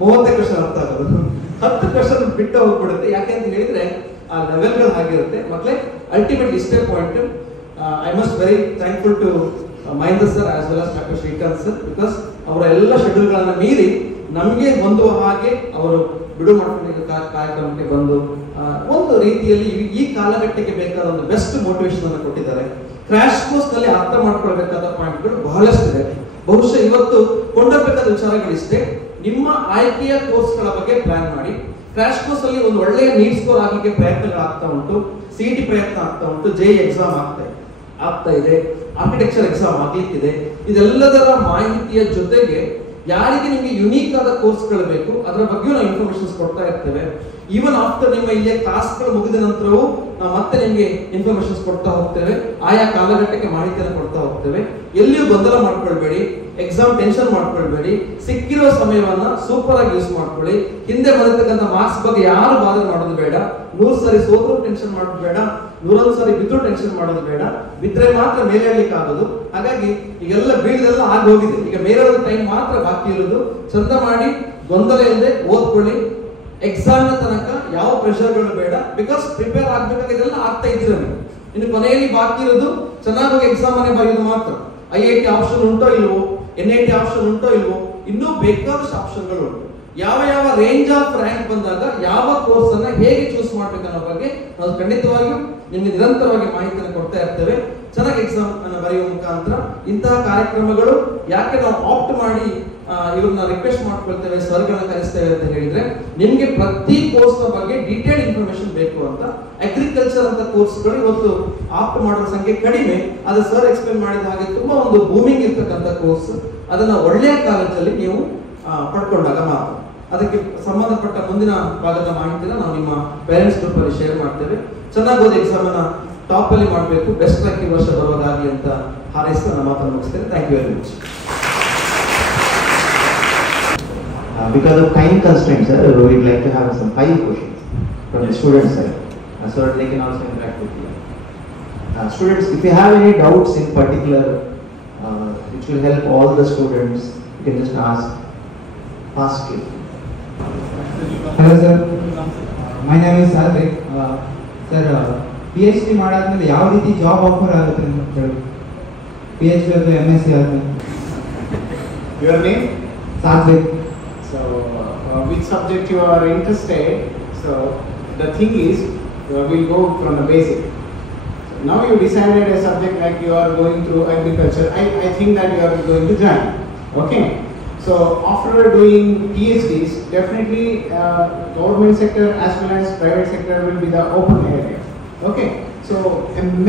30 ಕ್ವಶನ್ ಅರ್ಥ ಆಗೋದು, 10 ಕ್ವಶನ್ ಬಿಟ್ಟು ಹೋಗ್ಬಿಡುತ್ತೆ. ಯಾಕೆ ಅಂತ ಹೇಳಿದ್ರೆ ಆ ಲೆವೆಲ್ಗಳು ಆಗಿರುತ್ತೆ. ಮಕ್ಕಳೇ, ಅಲ್ಟಿಮೇಟ್ಲಿ ಇಷ್ಟೇ point. I must very thankful to Mahendra sir as well as doctor Srikanth sir, because ಅವರ ಎಲ್ಲ ಶೆಡ್ಯೂಲ್ಗಳನ್ನ ಮೀರಿ ನಮಗೆ ಹೊಂದುವ ಹಾಗೆ ಅವರು ಬಿಡು ಮಾಡ್ಕೊಂಡಿದ್ದ ಕಾರ್ಯಕ್ರಮಕ್ಕೆ ಬಂದು ಒಂದು ರೀತಿಯಲ್ಲಿ ಈ ಕಾಲಘಟ್ಟಕ್ಕೆ ಬೇಕಾದ ಒಂದು ಬೆಸ್ಟ್ ಮೋಟಿವೇಶನ್ ಅನ್ನು ಕೊಟ್ಟಿದ್ದಾರೆ. ಕ್ರಾಶ್ ಕೋರ್ಸ್ ನಲ್ಲಿ ಅರ್ಥ ಮಾಡ್ಕೊಳ್ಬೇಕಾದ ಪಾಯಿಂಟ್ಗಳು ಬಹಳಷ್ಟಿದೆ. ಬಹುಶಃ ಇವತ್ತು ಕೊಂಡೋಗ್ಬೇಕಾದ ವಿಚಾರಗಳಿಷ್ಟೇ. ನಿಮ್ಮ ಆಯ್ಕೆಯ ಕೋರ್ಸ್ಗಳ ಬಗ್ಗೆ ಪ್ಲಾನ್ ಮಾಡಿ. ಕ್ರಾಶ್ ಕೋರ್ಸ್ ಅಲ್ಲಿ ಒಂದು ಒಳ್ಳೆಯ ನೀಟ್ ಸ್ಕೋರ್ ಆಗಲಿಕ್ಕೆ ಪ್ರಯತ್ನಗಳಾಗ್ತಾ ಉಂಟು, CET ಪ್ರಯತ್ನ ಆಗ್ತಾ ಉಂಟು, JE ಎಕ್ಸಾಮ್ ಆಗ್ತಾ ಇದೆ, ಆರ್ಕಿಟೆಕ್ಚರ್ ಎಕ್ಸಾಮ್ ಆಗ್ಲಿಕ್ಕಿದೆ. ಇದೆಲ್ಲದರ ಮಾಹಿತಿಯ ಜೊತೆಗೆ ಯಾರಿಗೆ ನಿಮಗೆ ಯುನೀಕ್ ಆದ ಕೋರ್ಸ್ಗಳು ಬೇಕು ಅದರ ಬಗ್ಗೆ ನಾವು ಇನ್ಫಾರ್ಮೇಶನ್ಸ್ ಕೊಡ್ತಾ ಇರ್ತೇವೆ. ಈವನ್ ಆಫ್ಟರ್ ನಿಮ್ಮ ಇಲ್ಲಿಯ ಕ್ಲಾಸ್ಗಳು ಮುಗಿದ ನಂತರವೂ ನಾವು ಮತ್ತೆ ನಿಮಗೆ ಇನ್ಫಾರ್ಮೇಶನ್ಸ್ ಕೊಡ್ತಾ ಹೋಗ್ತೇವೆ. ಆಯಾ ಕಾಲಘಟ್ಟಕ್ಕೆ ಮಾಹಿತಿಯನ್ನು ಕೊಡ್ತಾ ಹೋಗ್ತೇವೆ. ಎಲ್ಲಿಯೂ ಗೊಂದಲ ಮಾಡ್ಕೊಳ್ಬೇಡಿ, ಎಕ್ಸಾಮ್ ಟೆನ್ಷನ್ ಮಾಡ್ಕೊಳ್ಬೇಡಿ. ಸಿಕ್ಕಿರೋ ಸಮಯವನ್ನ ಸೂಪರ್ ಆಗಿ ಯೂಸ್ ಮಾಡ್ಕೊಳ್ಳಿ. ಹಿಂದೆ ಬಂದಿರ್ತಕ್ಕಂಥ ಮಾರ್ಕ್ಸ್ ಬಗ್ಗೆ ಯಾರು ಬಾಧೆ ಮಾಡೋದು ಬೇಡ. 100 ಸಾರಿ ಸೋತ್ರೂ ಟೆನ್ಷನ್ ಮಾಡೋದು ಬೇಡ, 101 ಸಾರಿ ಬಿದ್ದರೂ ಟೆನ್ಷನ್ ಮಾಡೋದು ಬೇಡ. ಬಿದ್ರೆ ಮಾತ್ರ ಮೇಲೆ ಹೇಳಲಿಕ್ಕೆ ಆಗೋದು. ಹಾಗಾಗಿ ಈಗೆಲ್ಲ ಬೀಳ್ದೆಲ್ಲ ಆಗಿ ಹೋಗಿದೆ. ಈಗ ಮೇಲೇಳೋ ಟೈಮ್ ಮಾತ್ರ ಬಾಕಿ ಇರೋದು. ಚಂದ ಮಾಡಿ ಗೊಂದಲ ಇಲ್ಲದೆ ಓದ್ಕೊಳ್ಳಿ. ಎಕ್ಸಾಮ್ ತನಕ ಯಾವ ಪ್ರೆಷರ್ಗಳು ಬೇಡ, ಬಿಕಾಸ್ ಪ್ರಿಪೇರ್ ಆಗ್ಬೇಕಾಗಿದ್ದೆಲ್ಲ ಆಗ್ತಾ ಇದ್ದೀರ ನೀವು. ಇನ್ನು ಕೊನೆಯಲ್ಲಿ ಬಾಕಿ ಇರೋದು ಚೆನ್ನಾಗಿ ಎಕ್ಸಾಮ್ ಅನ್ನು ಬರೆಯೋದು ಮಾತ್ರ. IIT ಆಪ್ಷನ್ ಉಂಟೋ ಇಲ್ವೋ, NIT ಆಪ್ಷನ್ ಉಂಟೋ ಇಲ್ವೋ, ಇನ್ನೂ ಬೇಕಾದಷ್ಟು ಆಪ್ಷನ್ಗಳು ಉಂಟು. ಯಾವ ಯಾವ ರೇಂಜ್ ಆಫ್ ರ್ಯಾಂಕ್ ಬಂದಾಗ ಯಾವ ಕೋರ್ಸ್ ಅನ್ನ ಹೇಗೆ ಚೂಸ್ ಮಾಡ್ಬೇಕು ಅನ್ನೋ ಬಗ್ಗೆ ನಾವು ಖಂಡಿತವಾಗಿಯೂ ನಿಮಗೆ ನಿರಂತರವಾಗಿ ಮಾಹಿತಿಯನ್ನು ಕೊಡ್ತಾ ಇರ್ತೇವೆ. ಚೆನ್ನಾಗಿ ಎಕ್ಸಾಮ್ ಅನ್ನು ಬರೆಯುವ ಮುಖಾಂತರ ಇಂತಹ ಕಾರ್ಯಕ್ರಮಗಳು ಯಾಕೆ ನಾವು ಆಪ್ಟ್ ಮಾಡಿ ಇವ್ರನ್ನ ರಿಕ್ವೆಸ್ಟ್ ಮಾಡ್ಕೊಳ್ತೇವೆ, ಸರ್ಗಳನ್ನ ಕಲಿಸ್ತೇವೆ ಅಂತ ಹೇಳಿದ್ರೆ, ನಿಮ್ಗೆ ಪ್ರತಿ ಕೋರ್ಸ್ ನ ಬಗ್ಗೆ ಡೀಟೇಲ್ ಇನ್ಫಾರ್ಮೇಶನ್ ಬೇಕು ಅಂತ. ಅಗ್ರಿಕಲ್ಚರ್ ಅಂತ ಕೋರ್ಸ್ಗಳು ಇವತ್ತು ಆಪ್ಟ್ ಮಾಡುವ ಸಂಖ್ಯೆ ಕಡಿಮೆ, ಅದು ಸರ್ ಎಕ್ಸ್ಪ್ಲೇನ್ ಮಾಡಿದ ಹಾಗೆ ತುಂಬಾ ಒಂದು ಬೂಮಿಂಗ್ ಇರ್ತಕ್ಕಂಥ ಕೋರ್ಸ್. ಅದನ್ನು ಒಳ್ಳೆಯ ಕಾಲೇಜಲ್ಲಿ ನೀವು ಪಡ್ಕೊಂಡಾಗ ಮಾತ್ರ. ಅದಕ್ಕೆ ಸಂಬಂಧಪಟ್ಟ ಮುಂದಿನ ಭಾಗದ ಮಾಹಿತಿನ ನಾವು ನಿಮ್ಮ ಪೇರೆಂಟ್ಸ್ ಗ್ರೂಪಲ್ಲಿ ಶೇರ್ ಮಾಡ್ತೇವೆ. ಚೆನ್ನಾಗಿ ಓದಿ ಎಕ್ಸಾಮನ್ನು ಟಾಪಲ್ಲಿ ಮಾಡಬೇಕು, ಬೆಸ್ಟ್ ರ್ಯಾಂಕ್ ಈ ವರ್ಷ ಬರುವಾಗಲಿ ಅಂತ ಹಾರೈಸಿ ನನ್ನ ಮಾತನ್ನು ಮುಗಿಸ್ತೇನೆ. Thank you very much. Because of time constraints, sir, we would like to have some 5 questions from the students side, so that they can also interact with you. Students, if you have any doubts in particular, which will help all the students, you can just ask fastly. Hello sir, my name is Sadrik. Sir, PhD ಮಾಡಾದ್ಮೇಲೆ ಯಾವ ರೀತಿ job offer ಆಗುತ್ತೆ ಅಂತ ಹೇಳಿ. PhD ಅಥವಾ MSc ಆದ್ಮೇಲೆ. Your name? Sadrik. So, which subject you are interested? So, the thing is, we'll go from the basic. So, now you decided a subject like you are going through agriculture. I think that you are going to join. Okay. So, after doing PhDs, definitely government sector as well as private sector will be the open area. Okay. So,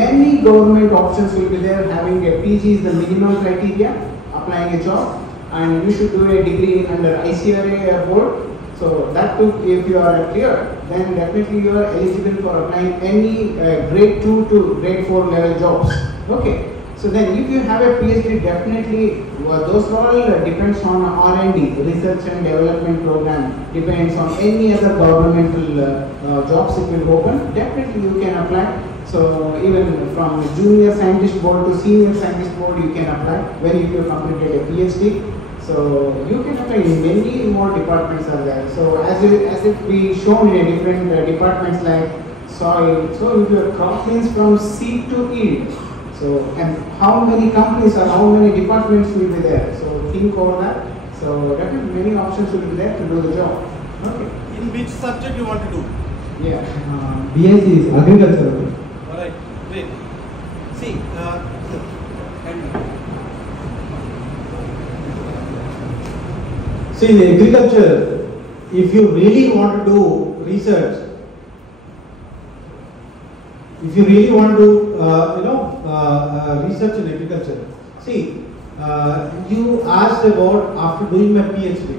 many government options will be there. Having a PG is the minimum criteria, applying a job. And you should do a degree under ICRA board. So that too, if you are clear, then definitely you are eligible for applying any grade 2 to grade 4 level jobs. Okay. So then if you have a PhD, definitely those all depends on R&D, research and development program, depends on any other governmental jobs it will open. Definitely you can apply. So even from junior scientist board to senior scientist board you can apply when you have completed a PhD. So you can apply in many more departments are there. So as if we shown in a different departments like soil. So if your crop means from seed to yield. So and how many companies or how many departments will be there. So think over that. So definitely many options will be there to do the job. Okay. In which subject you want to do? Yeah. BSc is agriculture. All right, great. See, see, in agriculture, if you really want to do research, if you really want to research in agriculture, see, you asked about after doing my PhD,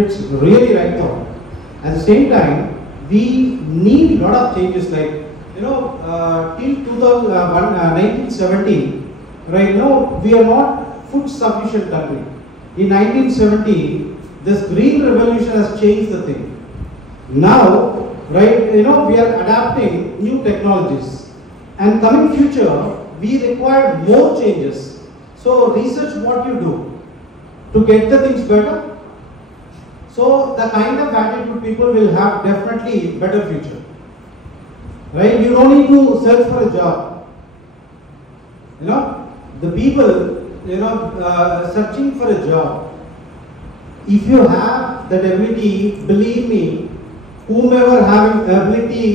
it's really right now. At the same time, we need a lot of changes like, till 1970, right now, we are not food sufficient country. In 1970, this green revolution has changed the thing. Now, right, we are adapting new technologies, and coming future, we require more changes. So, research what you do to get the things better. So, the kind of attitude people will have definitely better future. Right? You don't need to search for a job. The people, searching for a job. If you have that ability, believe me, whomever having ability,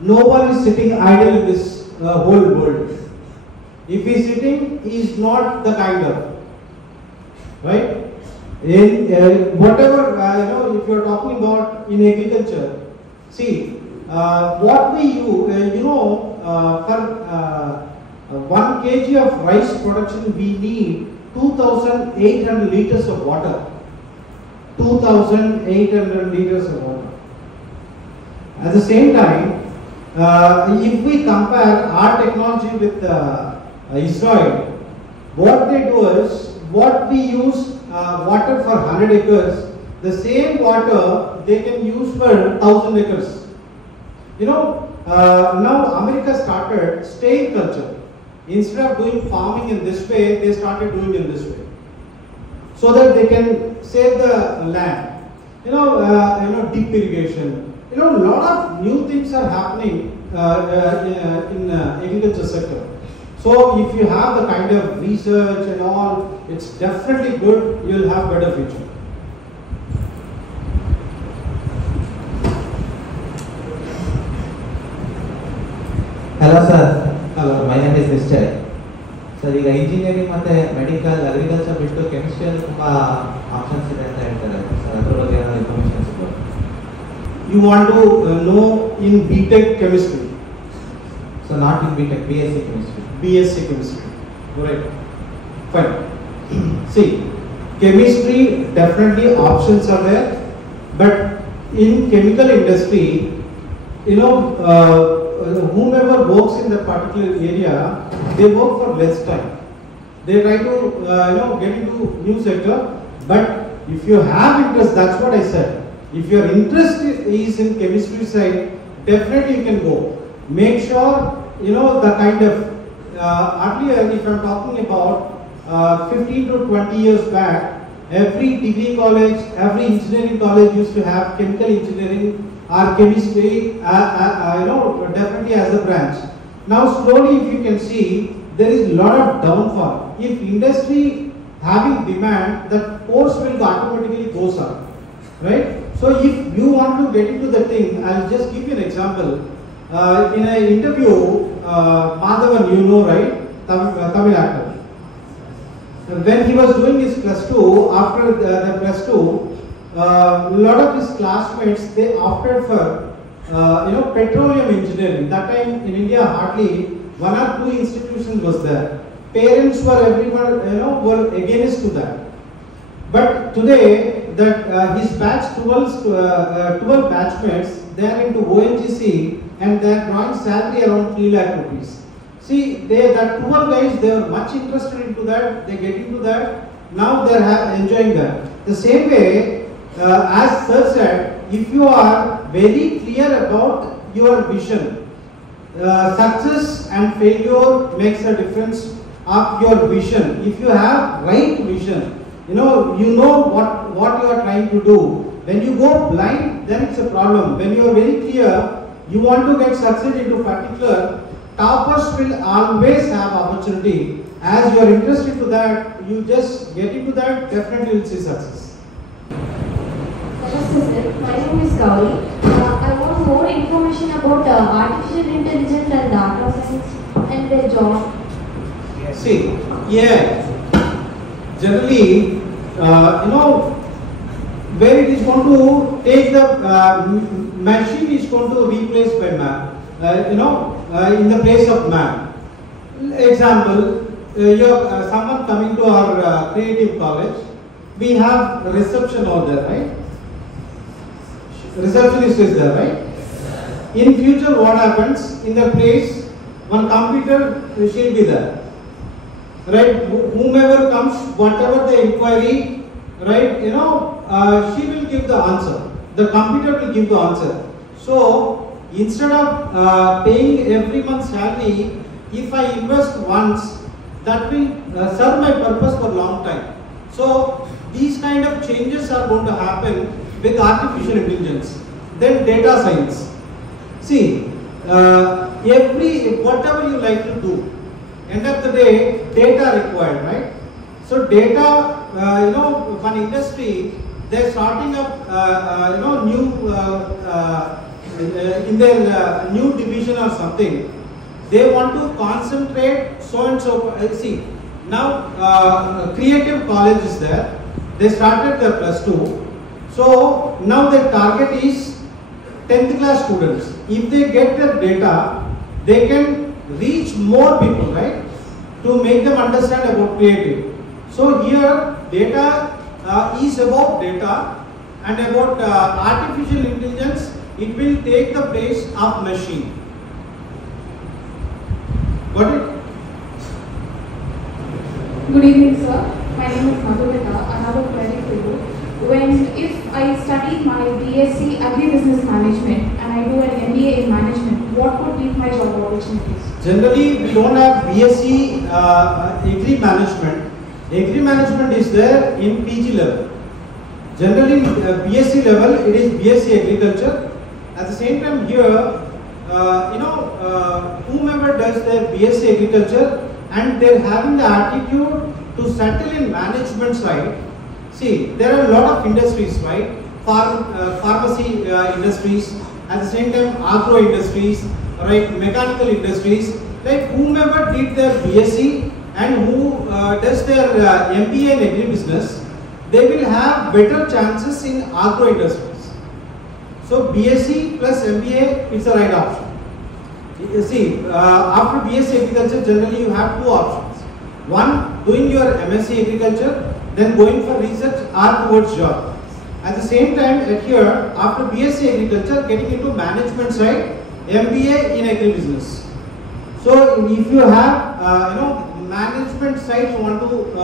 no one is sitting idle in this whole world. If he is sitting, he is not the kind of, right? In whatever if you are talking about in agriculture, see what we use, for 1 kg of rice production we need 2,800 liters of water. 2,800 liters of water. At the same time, if we compare our technology with Israel, what they do is, what we use water for 100 acres, the same water they can use for 1,000 acres. Now America started staying culture. Instead of doing farming in this way, they started doing in this way, so that they can save the land. Deep irrigation. A lot of new things are happening in agriculture sector. So if you have the kind of research and all, it's definitely good. You'll have better future. Hello sir. Hello. My name is Mr. Sir, ಈಗ engineering ಮತ್ತೆ medical agriculture ಬಿಟ್ಟು ಕೆಮಿಸ್ಟ್ರಿಯಲ್ಲಿ ತುಂಬಾ options ಇದೆ ಅಂತ ಹೇಳ್ತಾರೆ sir, ಅದ್ರ ಬಗ್ಗೆ ಏನಾದ್ರು ಇನ್ಫಾರ್ಮೇಷನ್ ಸಿಗ್ಬೋದು? You want to know in BTech chemistry? So not in BTech, BSc chemistry. BSc chemistry. Right. Fine. See, chemistry, definitely options are there, but in chemical industry, whomever works in that particular area, they work for less time. They try to get into new sector, but if you have interest, that's what I said. If your interest is in chemistry side, definitely you can go. Make sure the kind of earlier, if I'm talking about 15 to 20 years back, every degree college, every engineering college used to have chemical engineering or chemistry, definitely as a branch. Now slowly, if you can see, there is a lot of downfall. If industry having demand, that course will automatically goes up, right? So if you want to get into the thing, I'll just give you an example. In an interview, Madhavan, right, Tamil actor. When he was doing his plus 2, after the plus 2, a lot of his classmates, they opted for petroleum engineering. That time in India, hardly 1 or 2 institutions was there. Parents were everyone were against to that. But today, that his batch 12 batchmates, they are into ONGC and they are drawing salary around 3 lakh rupees. See, that 12 guys, they are much interested into that. They get into that. Now they are enjoying that. The same way, as Sir said, if you are very clear about your vision, success and failure makes a difference of your vision. If you have right vision, you know what you are trying to do. When you go blind, then it's a problem. When you are very clear, you want to get success into particular, toppers will always have opportunity. As you are interested into that, you just get into that, definitely will see success. Namaste, my name is Gauri. I want more information about artificial intelligence and data science and their job. See, yeah, generally, where it is going to take the machine is going to replace by man, in the place of man. Example, someone coming to our creative college, we have reception over there, right? Receptionist is there, right? In future, what happens? In the place, one computer she'll be there, right? Whomever comes, whatever the inquiry, right? She will give the answer. The computer will give the answer. So instead of paying every month's salary, if I invest once, that will serve my purpose for a long time. So these kind of changes are going to happen with artificial intelligence. Then data science. See, whatever you like to do, end of the day, data required, right? So data, one industry, they're starting up, new in their new division or something. They want to concentrate so and so. See, now creative college is there. They started their plus 2. So now their target is 10th class students. If they get their data, they can reach more people, right? To make them understand about creative. So here data is about data and about artificial intelligence. It will take the place of machine. Got it? Good evening, sir. My name is Madhurita. I have a query for you. If I study my BSc Agribusiness Management and I do an MBA in Management, what would be my job opportunities? Generally, we don't have BSc Agri Management. Agri Management is there in PG level. Generally, BSc level, it is BSc Agriculture. At the same time here, whomever does their BSc Agriculture and they're having the attitude to settle in management side. See, there are a lot of industries, right? Pharmacy industries, at the same time agro industries, right? Mechanical industries. Like whomever did their BSc and who does their MBA in agribusiness, they will have better chances in agro industries. So BSc plus MBA is the right option. You see, after BSc Agriculture, generally you have 2 options. One, doing your MSc agriculture, then going for research or towards job. At the same time, at here, after BSc agriculture, getting into management side, MBA in agribusiness. So if you have, management side you want to,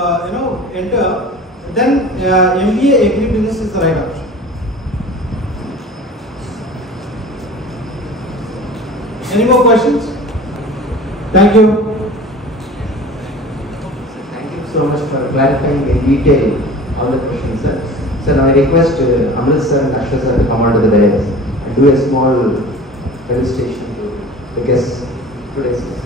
enter, then MBA agribusiness is the right option. Any more questions? Thank you. Thank you so much for clarifying in detail all the questions, sir. Sir, I request Amrit sir and Akshay sir to come onto the dais and do a small felicitation to the guests today's.